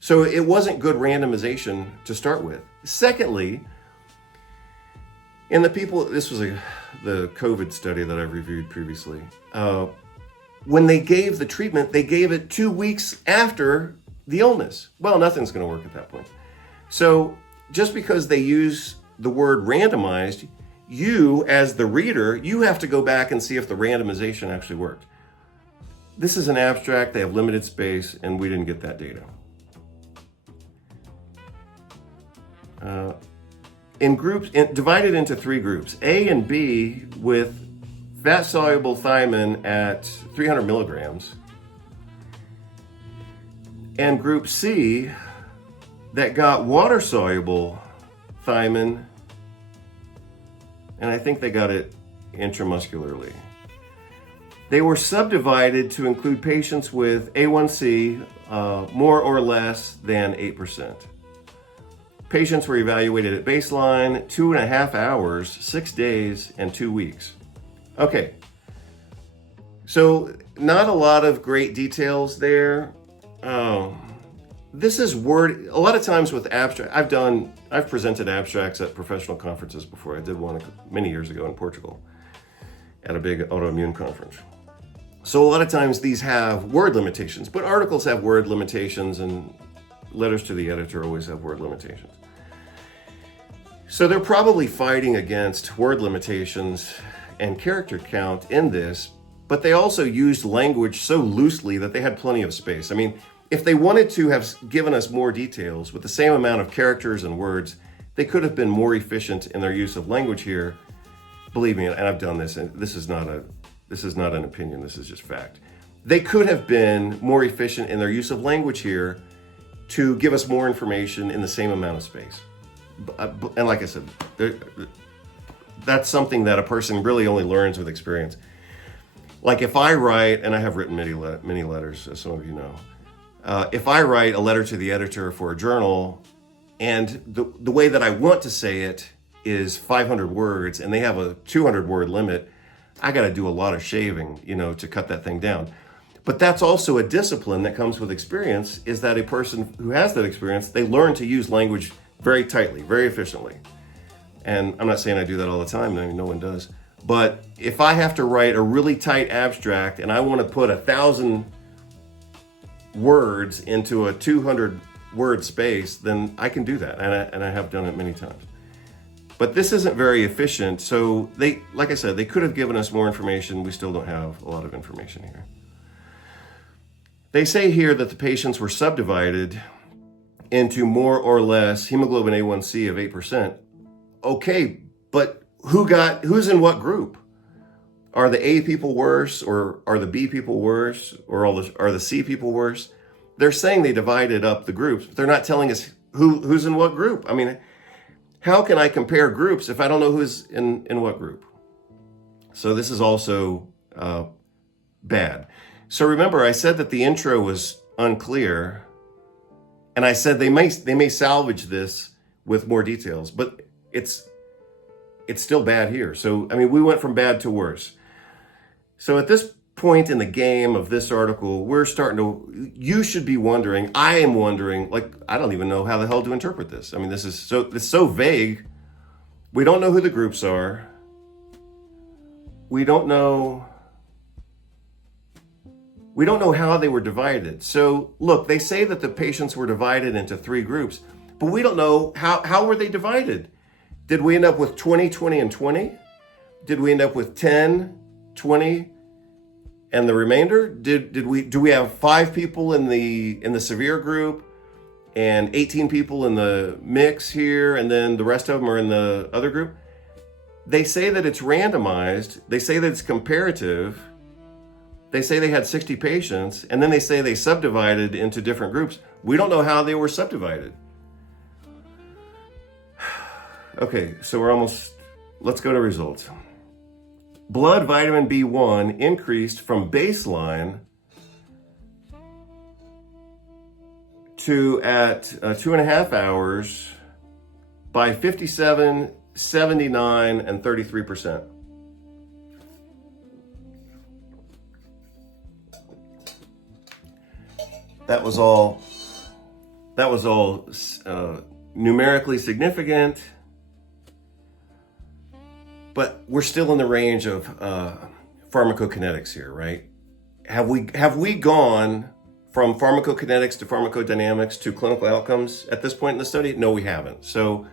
So it wasn't good randomization to start with. Secondly, in the people, this was the COVID study that I've reviewed previously, when they gave the treatment, they gave it 2 weeks after the illness. Well, nothing's going to work at that point. So just because they use the word randomized, you as the reader, you have to go back and see if the randomization actually worked. This is an abstract, they have limited space, and we didn't get that data. Divided into three groups, A and B with fat-soluble thiamine at 300 milligrams, and group C that got water-soluble thiamine, and I think they got it intramuscularly. They were subdivided to include patients with A1C more or less than 8%. Patients were evaluated at baseline, 2.5 hours, 6 days, and 2 weeks. Okay, so not a lot of great details there. This is word, a lot of times with abstract, I've presented abstracts at professional conferences before. I did one many years ago in Portugal at a big autoimmune conference. So a lot of times these have word limitations, but articles have word limitations and letters to the editor always have word limitations. So they're probably fighting against word limitations and character count in this, but they also used language so loosely that they had plenty of space. I mean, if they wanted to have given us more details with the same amount of characters and words, they could have been more efficient in their use of language here. Believe me, and I've done this, and this is not an opinion, this is just fact. They could have been more efficient in their use of language here to give us more information in the same amount of space. And like I said, that's something that a person really only learns with experience. Like if I write, and I have written many letters, as some of you know, if I write a letter to the editor for a journal, and the way that I want to say it is 500 words, and they have a 200 word limit, I got to do a lot of shaving, to cut that thing down. But that's also a discipline that comes with experience, is that a person who has that experience, they learn to use language very tightly, very efficiently. And I'm not saying I do that all the time, I mean, no one does. But if I have to write a really tight abstract and I want to put 1,000 words into a 200 word space, then I can do that. And I have done it many times. But this isn't very efficient. So like I said, they could have given us more information. We still don't have a lot of information here. They say here that the patients were subdivided into more or less hemoglobin A1C of 8%. Okay, but who's in what group? Are the A people worse, or are the B people worse, or are the C people worse? They're saying they divided up the groups, but they're not telling us who's in what group. I mean, how can I compare groups if I don't know who's in what group? So this is also bad. So remember, I said that the intro was unclear. And I said they may salvage this with more details, but it's still bad here. So, I mean, we went from bad to worse. So at this point in the game of this article, you should be wondering, I am wondering, like, I don't even know how the hell to interpret this. I mean, it's so vague. We don't know who the groups are. We don't know how they were divided. So look, they say that the patients were divided into 3 groups, but we don't know how were they divided. Did we end up with 20, 20, and 20? Did we end up with 10, 20, and the remainder? Do we have 5 people in the severe group and 18 people in the mix here, and then the rest of them are in the other group? They say that it's randomized. They say that it's comparative. They say they had 60 patients, and then they say they subdivided into different groups. We don't know how they were subdivided. Okay, so let's go to results. Blood vitamin B1 increased from baseline to at 2.5 hours by 57, 79, and 33%. That was all numerically significant, but we're still in the range of pharmacokinetics here, right? Have we gone from pharmacokinetics to pharmacodynamics to clinical outcomes at this point in the study? No, we haven't. So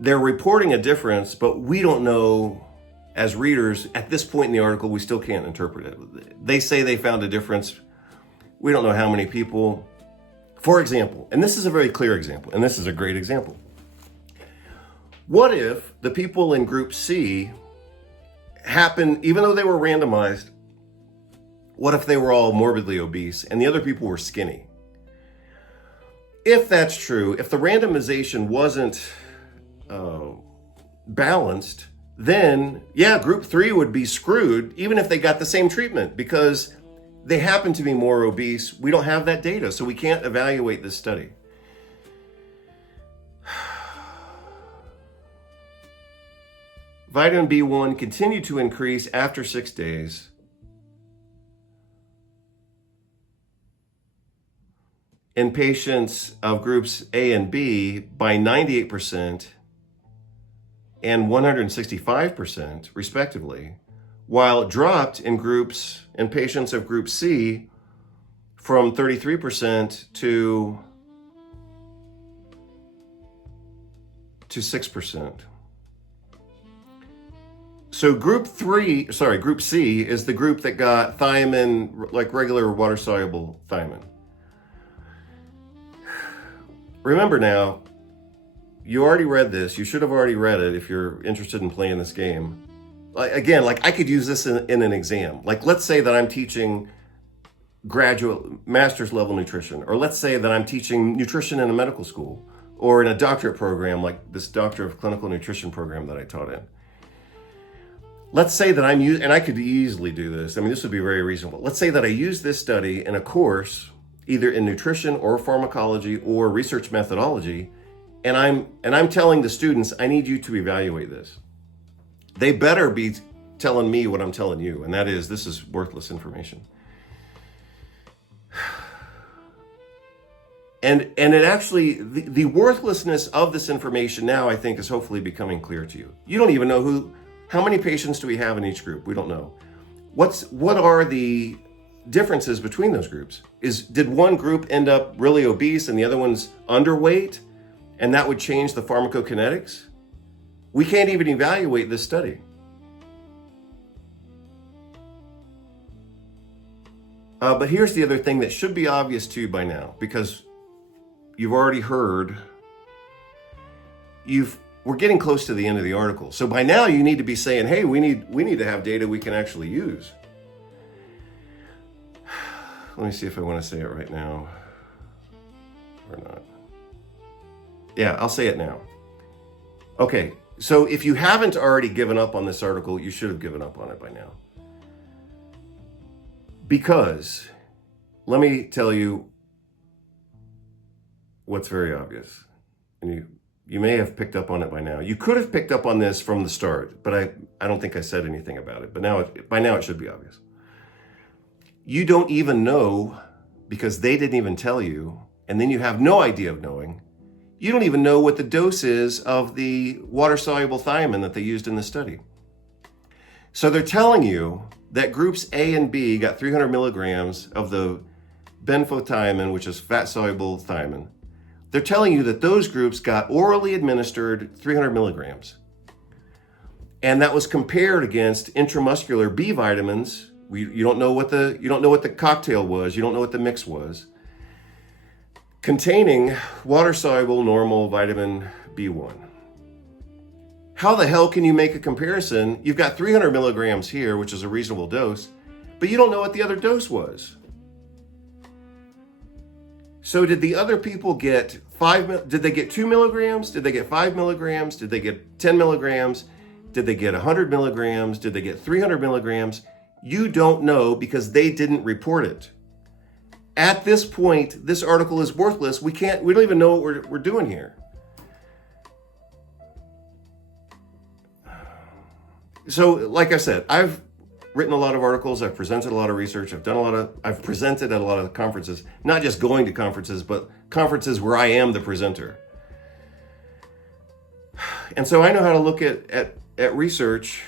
they're reporting a difference, but we don't know, as readers, at this point in the article, we still can't interpret it. They say they found a difference. We don't know how many people. For example, and this is a very clear example, and this is a great example. What if the people in group C happened, even though they were randomized, what if they were all morbidly obese and the other people were skinny? If that's true, if the randomization wasn't balanced, then yeah, group 3 would be screwed even if they got the same treatment because they happen to be more obese. We don't have that data, so we can't evaluate this study. Vitamin B1 continued to increase after 6 days. In patients of groups A and B by 98% and 165% respectively, while it dropped in patients of group C from 33% to 6%. So group C is the group that got thiamine, like regular water-soluble thiamine. Remember now, you already read this. You should have already read it if you're interested in playing this game. Again, I could use this in an exam. Like, let's say that I'm teaching graduate master's level nutrition, or let's say that I'm teaching nutrition in a medical school or in a doctorate program, like this Doctor of Clinical Nutrition program that I taught in. Let's say that and I could easily do this. I mean, this would be very reasonable. Let's say that I use this study in a course, either in nutrition or pharmacology or research methodology, and I'm telling the students, I need you to evaluate this. They better be telling me what I'm telling you, and that is, this is worthless information. And it actually, the worthlessness of this information now, I think, is hopefully becoming clear to you. You don't even know how many patients do we have in each group? We don't know. What are the differences between those groups? Did one group end up really obese and the other one's underweight, and that would change the pharmacokinetics? We can't even evaluate this study. But here's the other thing that should be obvious to you by now, because you've already heard, we're getting close to the end of the article. So by now you need to be saying, hey, we need to have data we can actually use. Let me see if I want to say it right now or not. Yeah, I'll say it now. Okay, so if you haven't already given up on this article, you should have given up on it by now. Because let me tell you what's very obvious. And you may have picked up on it by now. You could have picked up on this from the start, but I don't think I said anything about it. But by now it should be obvious. You don't even know, because they didn't even tell you, and then you have no idea of knowing. You don't even know what the dose is of the water-soluble thiamine that they used in the study. So they're telling you that groups A and B got 300 milligrams of the benfotiamine, which is fat-soluble thiamine. They're telling you that those groups got orally administered 300 milligrams. And that was compared against intramuscular B vitamins. You don't know what the cocktail was. You don't know what the mix was. Containing water-soluble normal vitamin B1. How the hell can you make a comparison? You've got 300 milligrams here, which is a reasonable dose, but you don't know what the other dose was. So did the other people get did they get 2 milligrams? Did they get 5 milligrams? Did they get 10 milligrams? Did they get 100 milligrams? Did they get 300 milligrams? You don't know, because they didn't report it. At this point, this article is worthless. We don't even know what we're doing here. So, like I said, I've written a lot of articles, I've presented a lot of research, I've presented at a lot of conferences, not just going to conferences, but conferences where I am the presenter. And so I know how to look at research,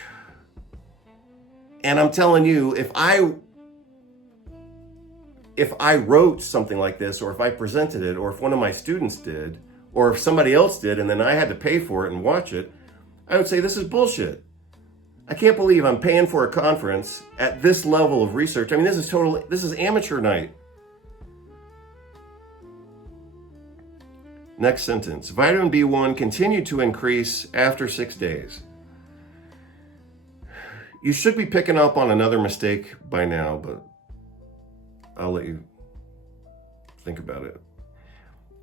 and I'm telling you, if I wrote something like this, or if I presented it, or if one of my students did, or if somebody else did, and then I had to pay for it and watch it, I would say this is bullshit. I can't believe I'm paying for a conference at this level of research. I mean, this is amateur night. Next sentence. Vitamin B1 continued to increase after 6 days. You should be picking up on another mistake by now, but I'll let you think about it.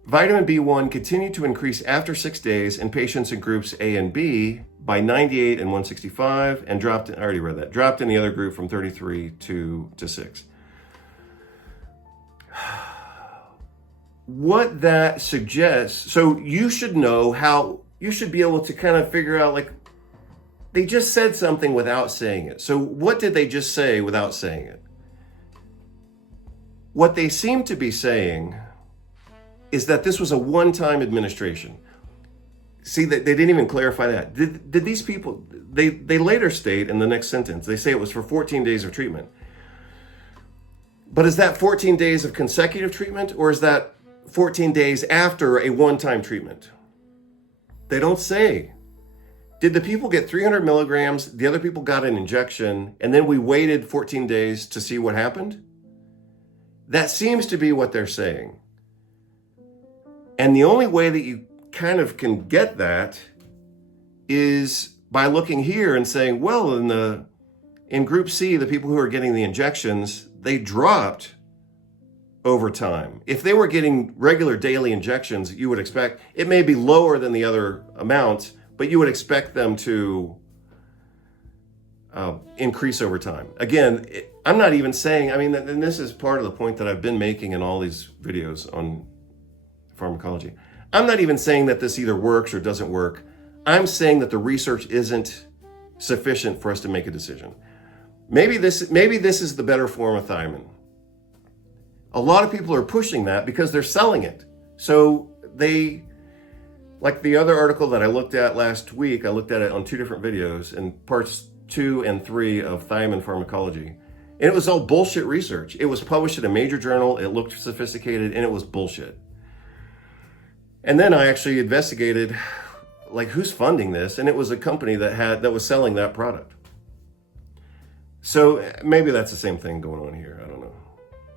Vitamin B1 continued to increase after 6 days in patients in groups A and B by 98 and 165, and dropped in the other group from 33 to 6. What that suggests, so you should know how, you should be able to kind of figure out, like, they just said something without saying it. So what did they just say without saying it? What they seem to be saying is that this was a one-time administration. See, they didn't even clarify that. Did these people, they later state in the next sentence, they say it was for 14 days of treatment. But is that 14 days of consecutive treatment, or is that 14 days after a one-time treatment? They don't say. Did the people get 300 milligrams, the other people got an injection, and then we waited 14 days to see what happened? That seems to be what they're saying. And the only way that you kind of can get that is by looking here and saying, well, in group C, the people who are getting the injections, they dropped over time. If they were getting regular daily injections, you would expect it may be lower than the other amounts, but you would expect them to increase over time. Again, I'm not even saying, I mean, and this is part of the point that I've been making in all these videos on pharmacology. I'm not even saying that this either works or doesn't work. I'm saying that the research isn't sufficient for us to make a decision. Maybe this is the better form of thiamine. A lot of people are pushing that because they're selling it. So they, like the other article that I looked at last week, I looked at it on 2 different videos in parts 2 and 3 of Thiamine Pharmacology. And it was all bullshit research. It was published in a major journal. It looked sophisticated, and it was bullshit. And then I actually investigated, like, who's funding this, and it was a company that was selling that product. So maybe that's the same thing going on here. I don't know,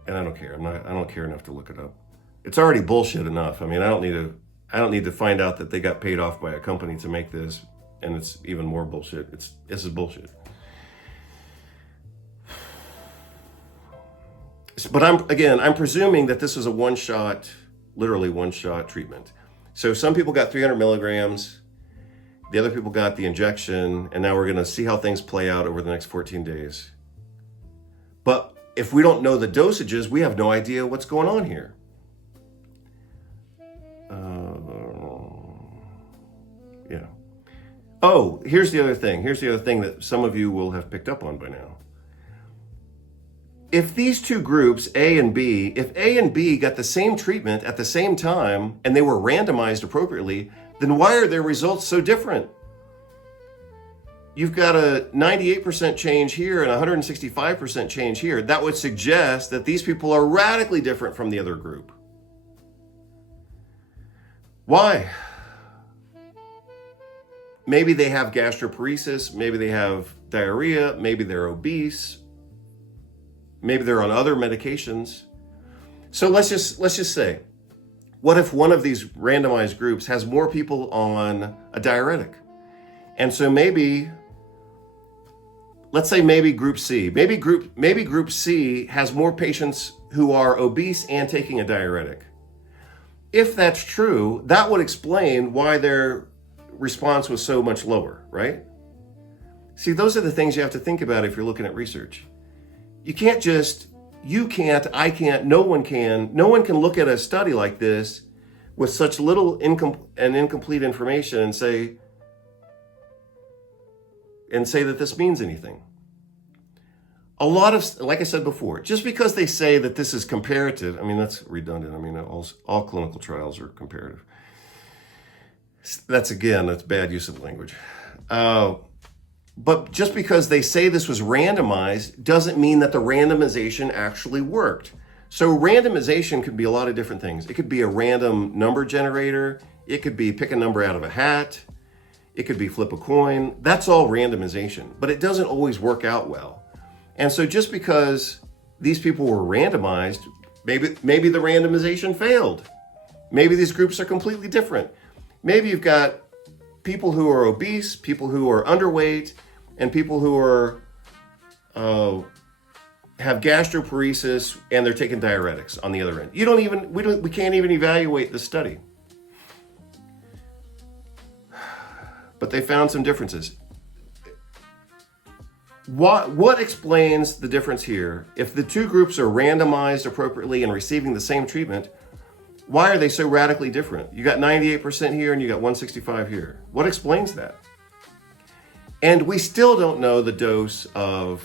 and I don't care. I don't care enough to look it up. It's already bullshit enough. I mean, I don't need to find out that they got paid off by a company to make this, and it's even more bullshit. This is bullshit. But I'm presuming that this was a literally one-shot treatment. So some people got 300 milligrams, the other people got the injection, and now we're going to see how things play out over the next 14 days. But if we don't know the dosages, we have no idea what's going on here. Yeah. Oh, here's the other thing. Here's the other thing that some of you will have picked up on by now. If these two groups, A and B, if A and B got the same treatment at the same time and they were randomized appropriately, then why are their results so different? You've got a 98% change here and 165% change here. That would suggest that these people are radically different from the other group. Why? Maybe they have gastroparesis, maybe they have diarrhea, maybe they're obese, maybe they're on other medications. So let's just say, what if one of these randomized groups has more people on a diuretic? And so maybe, let's say maybe group C, maybe group C has more patients who are obese and taking a diuretic. If that's true, that would explain why their response was so much lower, right? See, those are the things you have to think about if you're looking at research. You can't, I can't, no one can look at a study like this with such little incomplete information and say that this means anything. A lot of, like I said before, just because they say that this is comparative, I mean, that's redundant. I mean, all clinical trials are comparative. That's bad use of language. But just because they say this was randomized doesn't mean that the randomization actually worked. So randomization could be a lot of different things. It could be a random number generator. It could be pick a number out of a hat. It could be flip a coin. That's all randomization, but it doesn't always work out well. And so just because these people were randomized, maybe the randomization failed. Maybe these groups are completely different. Maybe you've got people who are obese, people who are underweight, and people who are have gastroparesis and they're taking diuretics on the other end. We can't even evaluate the study. But they found some differences. What explains the difference here? If the two groups are randomized appropriately and receiving the same treatment, why are they so radically different? You got 98% here and you got 165 here. What explains that? And we still don't know the dose of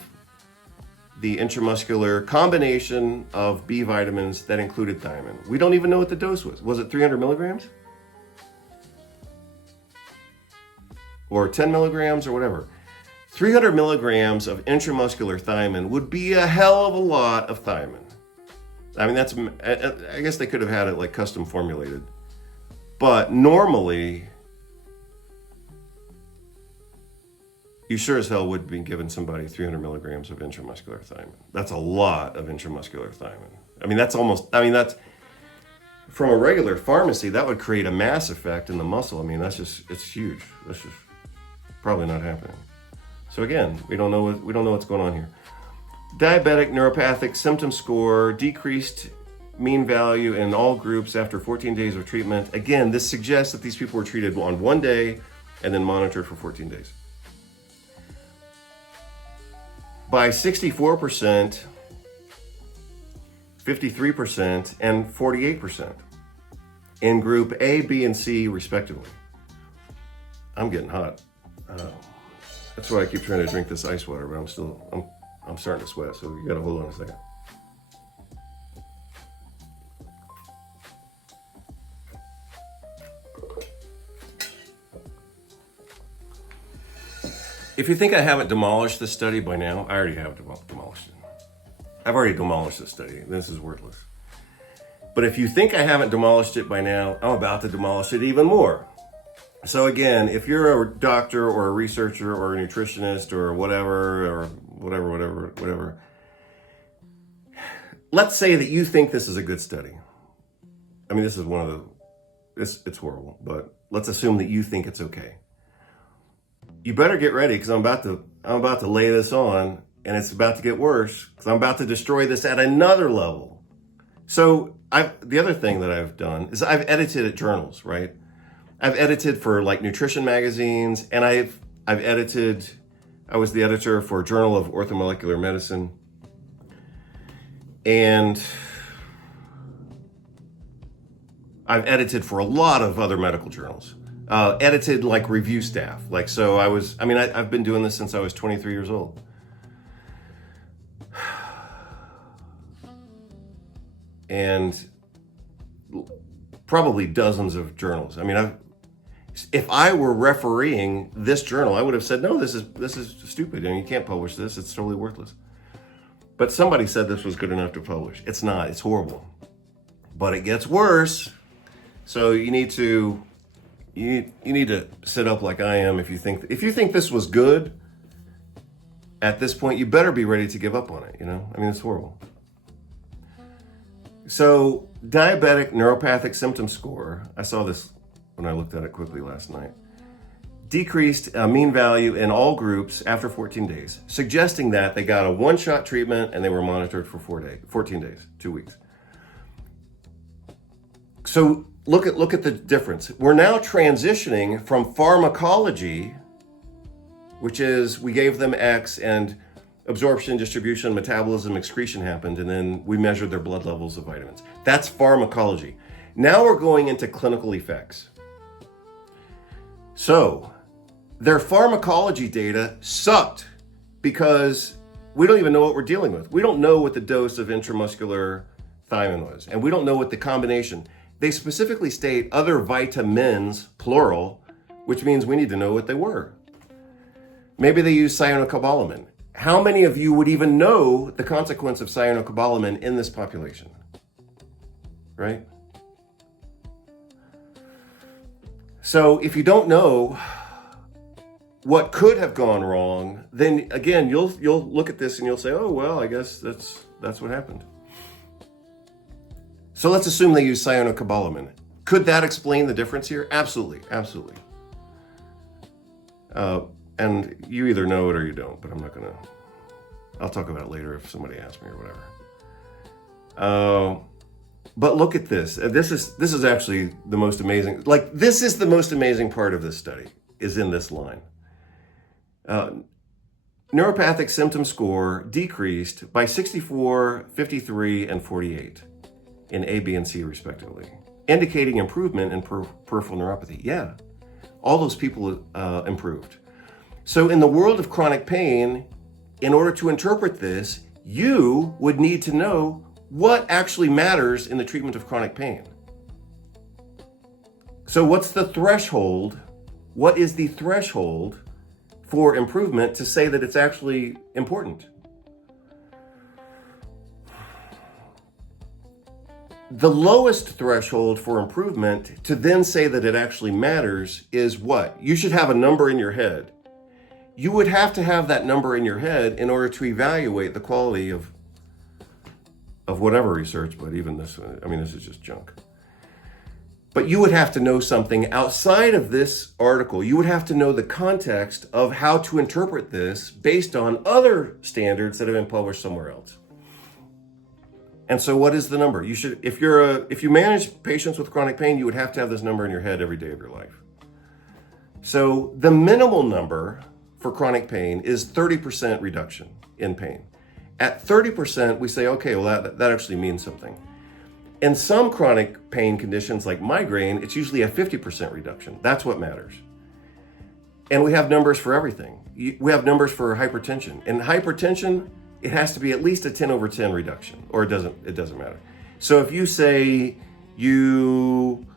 the intramuscular combination of B vitamins that included thiamine. We don't even know what the dose was. Was it 300 milligrams? Or 10 milligrams or whatever? 300 milligrams of intramuscular thiamine would be a hell of a lot of thiamine. I mean, I guess they could have had it like custom formulated. But normally, you sure as hell would be giving somebody 300 milligrams of intramuscular thiamine. That's a lot of intramuscular thiamine. I mean, that's from a regular pharmacy, that would create a mass effect in the muscle. I mean, it's huge. That's just probably not happening. So again, we don't know what's going on here. Diabetic neuropathic symptom score decreased mean value in all groups after 14 days of treatment. Again, this suggests that these people were treated on one day and then monitored for 14 days. By 64%, 53%, and 48% in group A, B, and C, respectively. I'm getting hot. That's why I keep trying to drink this ice water, but I'm starting to sweat, so you gotta hold on a second. If you think I haven't demolished this study by now, I already have demolished it. I've already demolished this study. This is worthless. But if you think I haven't demolished it by now, I'm about to demolish it even more. So again, if you're a doctor or a researcher or a nutritionist or whatever, let's say that you think this is a good study. I mean, this is it's horrible, but let's assume that you think it's okay. You better get ready because I'm about to lay this on and it's about to get worse because I'm about to destroy this at another level. So the other thing that I've done is I've edited at journals, right? I've edited for like nutrition magazines, and I was the editor for Journal of Orthomolecular Medicine. And I've edited for a lot of other medical journals. Edited like review staff. Like, so I've been doing this since I was 23 years old. And probably dozens of journals. I mean, if I were refereeing this journal, I would have said, no, this is stupid. I mean, you can't publish this. It's totally worthless. But somebody said this was good enough to publish. It's not. It's horrible. But it gets worse. So you need to sit up like I am. If you think this was good, at this point, you better be ready to give up on it. You know, I mean, it's horrible. So diabetic neuropathic symptom score, I saw this when I looked at it quickly last night, decreased a mean value in all groups after 14 days, suggesting that they got a one-shot treatment and they were monitored for 14 days, 2 weeks. So look at the difference. We're now transitioning from pharmacology, which is we gave them X and absorption, distribution, metabolism, excretion happened, and then we measured their blood levels of vitamins. That's pharmacology. Now we're going into clinical effects. So their pharmacology data sucked because we don't even know what we're dealing with. We don't know what the dose of intramuscular thiamine was, and we don't know what the combination. They specifically state other vitamins, plural, which means we need to know what they were. Maybe they use cyanocobalamin. How many of you would even know the consequence of cyanocobalamin in this population? Right? So if you don't know what could have gone wrong, then again, you'll look at this and you'll say, oh, well, I guess that's what happened. So let's assume they use cyanocobalamin. Could that explain the difference here? Absolutely, absolutely. And you either know it or you don't, but I'll talk about it later if somebody asks me or whatever. But look at this. This is actually the most amazing, this is the most amazing part of this study, is in this line. Neuropathic symptom score decreased by 64, 53, and 48 in A, B, and C respectively, indicating improvement in peripheral neuropathy. Yeah, all those people improved. So in the world of chronic pain, in order to interpret this, you would need to know what actually matters in the treatment of chronic pain. So what's the threshold? What is the threshold for improvement to say that it's actually important? The lowest threshold for improvement to then say that it actually matters is what? You should have a number in your head. You would have to have that number in your head in order to evaluate the quality of whatever research, but even this, this is just junk. But you would have to know something outside of this article. You would have to know the context of how to interpret this based on other standards that have been published somewhere else. And so what is the number? You should, if you manage patients with chronic pain, you would have to have this number in your head every day of your life. So the minimal number for chronic pain is 30% reduction in pain. At 30%, we say, okay, well, that actually means something. In some chronic pain conditions like migraine, it's usually a 50% reduction. That's what matters. And we have numbers for everything. We have numbers for hypertension. In hypertension, it has to be at least a 10/10 reduction, or it doesn't matter. So if you say you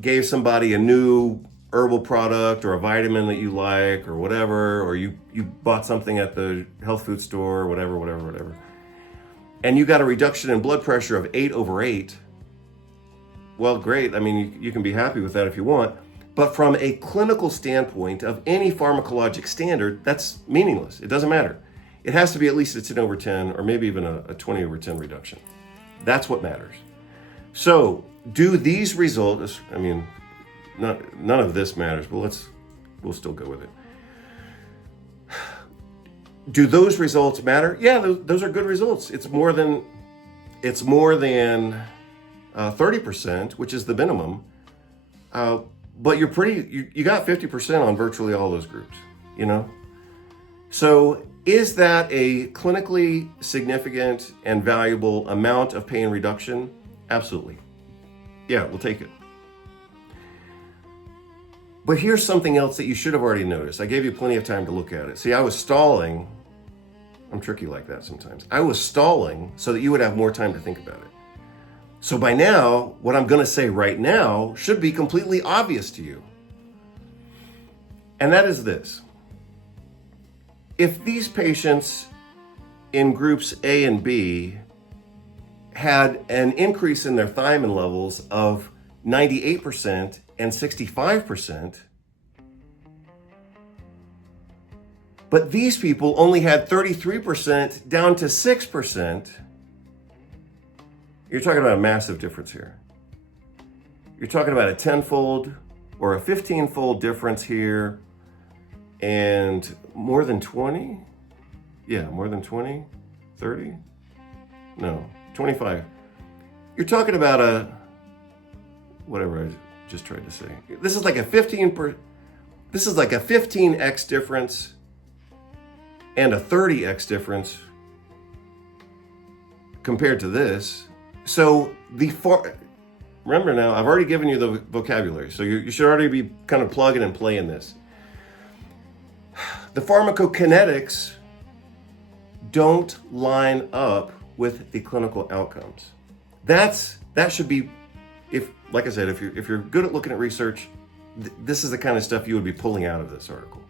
gave somebody a new herbal product or a vitamin that you like or whatever, or you bought something at the health food store or whatever, and you got a reduction in blood pressure of 8/8, well, great. You can be happy with that if you want. But from a clinical standpoint of any pharmacologic standard, that's meaningless. It doesn't matter. It has to be at least a 10/10 or maybe even a 20/10 reduction. That's what matters. So do these results, none of this matters, but we'll still go with it. Do those results matter? Yeah, those are good results. It's more than 30%, which is the minimum. But you got 50% on virtually all those groups, So Is that a clinically significant and valuable amount of pain reduction? Absolutely. Yeah, we'll take it. But here's something else that you should have already noticed. I gave you plenty of time to look at it. See, I was stalling. I'm tricky like that sometimes. I was stalling so that you would have more time to think about it. So by now, what I'm going to say right now should be completely obvious to you. And that is this. If these patients in groups A and B had an increase in their thiamine levels of 98% and 65%, but these people only had 33% down to 6%, you're talking about a massive difference here. You're talking about a 10-fold or a 15-fold difference here, and more than 20? Yeah, more than 20? 30? No, 25. You're talking about a, whatever I just tried to say. This is like a 15x difference and a 30x difference compared to this. So remember now, I've already given you the vocabulary, so you should already be kind of plugging and playing this. The pharmacokinetics don't line up with the clinical outcomes. That should be, like I said, if you're good at looking at research, this is the kind of stuff you would be pulling out of this article.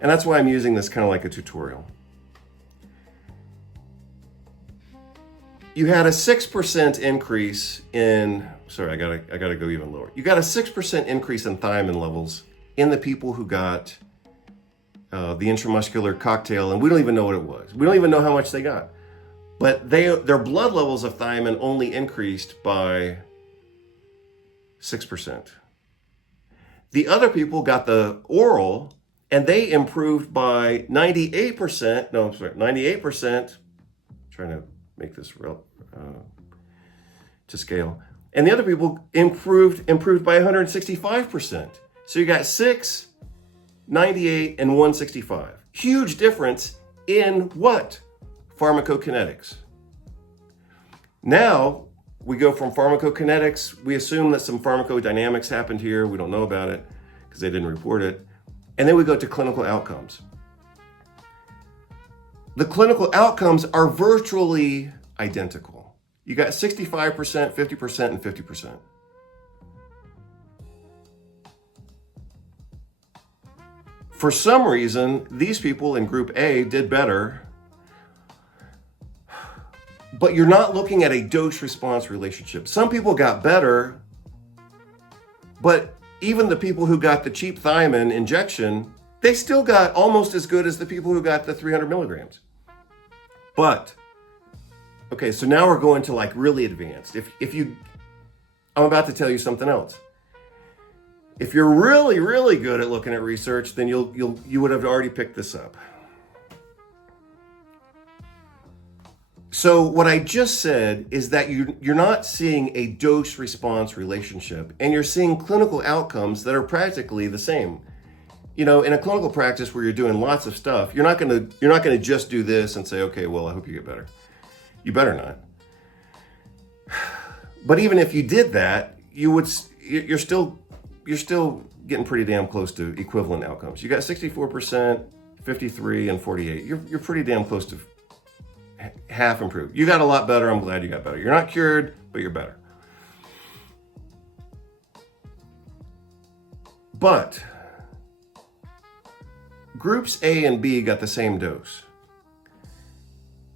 And that's why I'm using this kind of like a tutorial. You had a 6% increase in, sorry, I gotta go even lower. You got a 6% increase in thiamine levels in the people who got the intramuscular cocktail, and we don't even know what it was. We don't even know how much they got. But their blood levels of thiamine only increased by 6%. The other people got the oral, and they improved by 98%. No, I'm sorry, 98%. Trying to make this real to scale. And the other people improved by 165%. So you got 6, 98, and 165. Huge difference in what? Pharmacokinetics. Now we go from pharmacokinetics. We assume that some pharmacodynamics happened here. We don't know about it because they didn't report it. And then we go to clinical outcomes. The clinical outcomes are virtually identical. You got 65%, 50%, and 50%. For some reason, these people in group A did better, but you're not looking at a dose-response relationship. Some people got better, but even the people who got the cheap thiamine injection, they still got almost as good as the people who got the 300 milligrams. But, okay, so now we're going to like really advanced. I'm about to tell you something else. If you're really, really good at looking at research, then you would have already picked this up. So what I just said is that you're not seeing a dose-response relationship, and you're seeing clinical outcomes that are practically the same. You know, in a clinical practice where you're doing lots of stuff, you're not gonna just do this and say, okay, well, I hope you get better. You better not. But even if you did that, you're still getting pretty damn close to equivalent outcomes. You got 64%, 53, and 48. You're pretty damn close to half improved. You got a lot better. I'm glad you got better. You're not cured, but you're better. But groups A and B got the same dose.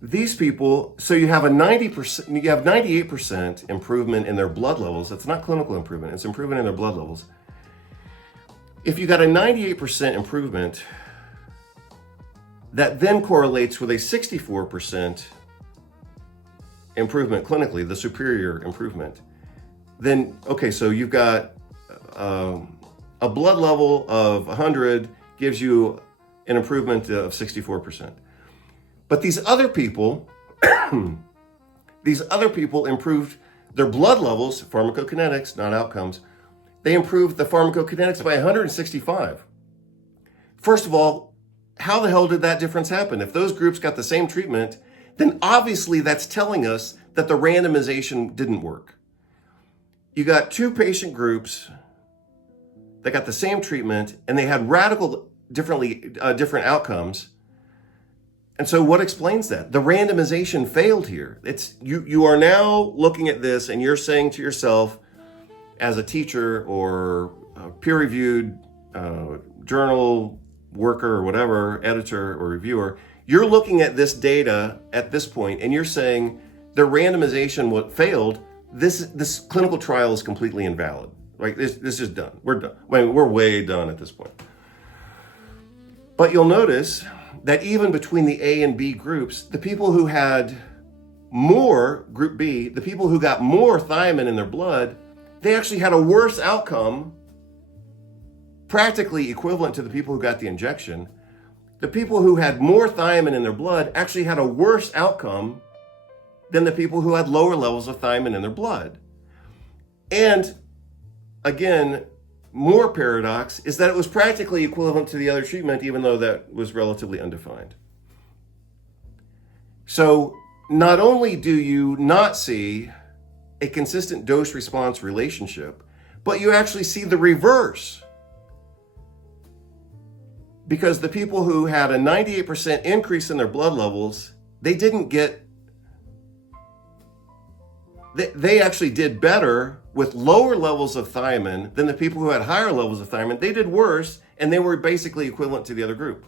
These people, so you have 98% improvement in their blood levels. That's not clinical improvement, it's improvement in their blood levels. If you got a 98% improvement, that then correlates with a 64% improvement clinically, the superior improvement. Then, okay, so you've got a blood level of 100 gives you an improvement of 64%. But these other people, improved their blood levels, pharmacokinetics, not outcomes. They improved the pharmacokinetics by 165. First of all, how the hell did that difference happen? If those groups got the same treatment, then obviously that's telling us that the randomization didn't work. You got two patient groups that got the same treatment and they had different outcomes. And so what explains that? The randomization failed here. You are now looking at this and you're saying to yourself, as a teacher or a peer-reviewed journal worker or whatever, editor or reviewer, you're looking at this data at this point and you're saying the randomization failed. This clinical trial is completely invalid. Like this is done. We're done. We're way done at this point. But you'll notice that even between the A and B groups, the people who had more, group B, the people who got more thiamine in their blood, they actually had a worse outcome, practically equivalent to the people who got the injection. The people who had more thiamine in their blood actually had a worse outcome than the people who had lower levels of thiamine in their blood. And again, more paradox is that it was practically equivalent to the other treatment, even though that was relatively undefined. So not only do you not see a consistent dose-response relationship, but you actually see the reverse. Because the people who had a 98% increase in their blood levels, they actually did better with lower levels of thiamine than the people who had higher levels of thiamine. They did worse, and they were basically equivalent to the other group.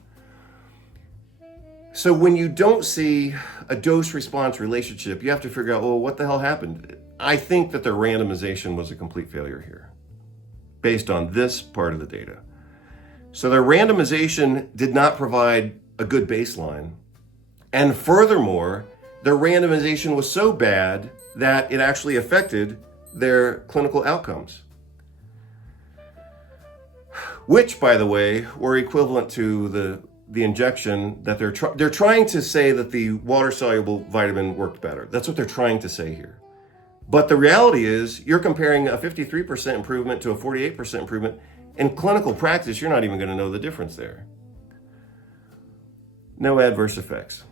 So when you don't see a dose-response relationship, you have to figure out, well, what the hell happened? I think that their randomization was a complete failure here, based on this part of the data. So their randomization did not provide a good baseline. And furthermore, their randomization was so bad that it actually affected their clinical outcomes, which, by the way, were equivalent to the injection that they're trying to say that the water-soluble vitamin worked better. That's what they're trying to say here. But the reality is you're comparing a 53% improvement to a 48% improvement. In clinical practice, you're not even going to know the difference there. No adverse effects.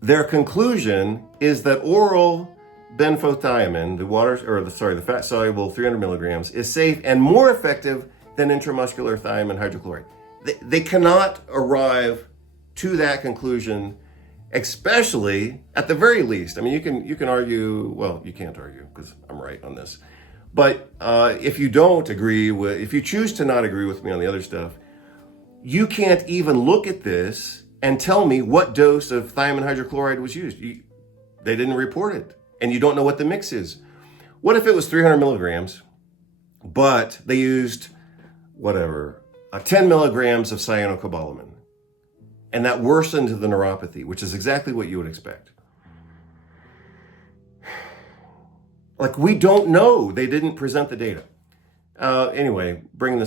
Their conclusion is that oral benfotiamine, the fat-soluble 300 milligrams, is safe and more effective than intramuscular thiamine hydrochloride. They cannot arrive to that conclusion, especially at the very least. I mean, you can argue. Well, you can't argue because I'm right on this. But if you choose to not agree with me on the other stuff, you can't even look at this and tell me what dose of thiamine hydrochloride was used. They didn't report it, and you don't know what the mix is. What if it was 300 milligrams, but they used 10 milligrams of cyanocobalamin, and that worsened the neuropathy, which is exactly what you would expect. Like, we don't know. They didn't present the data. Anyway, bringing this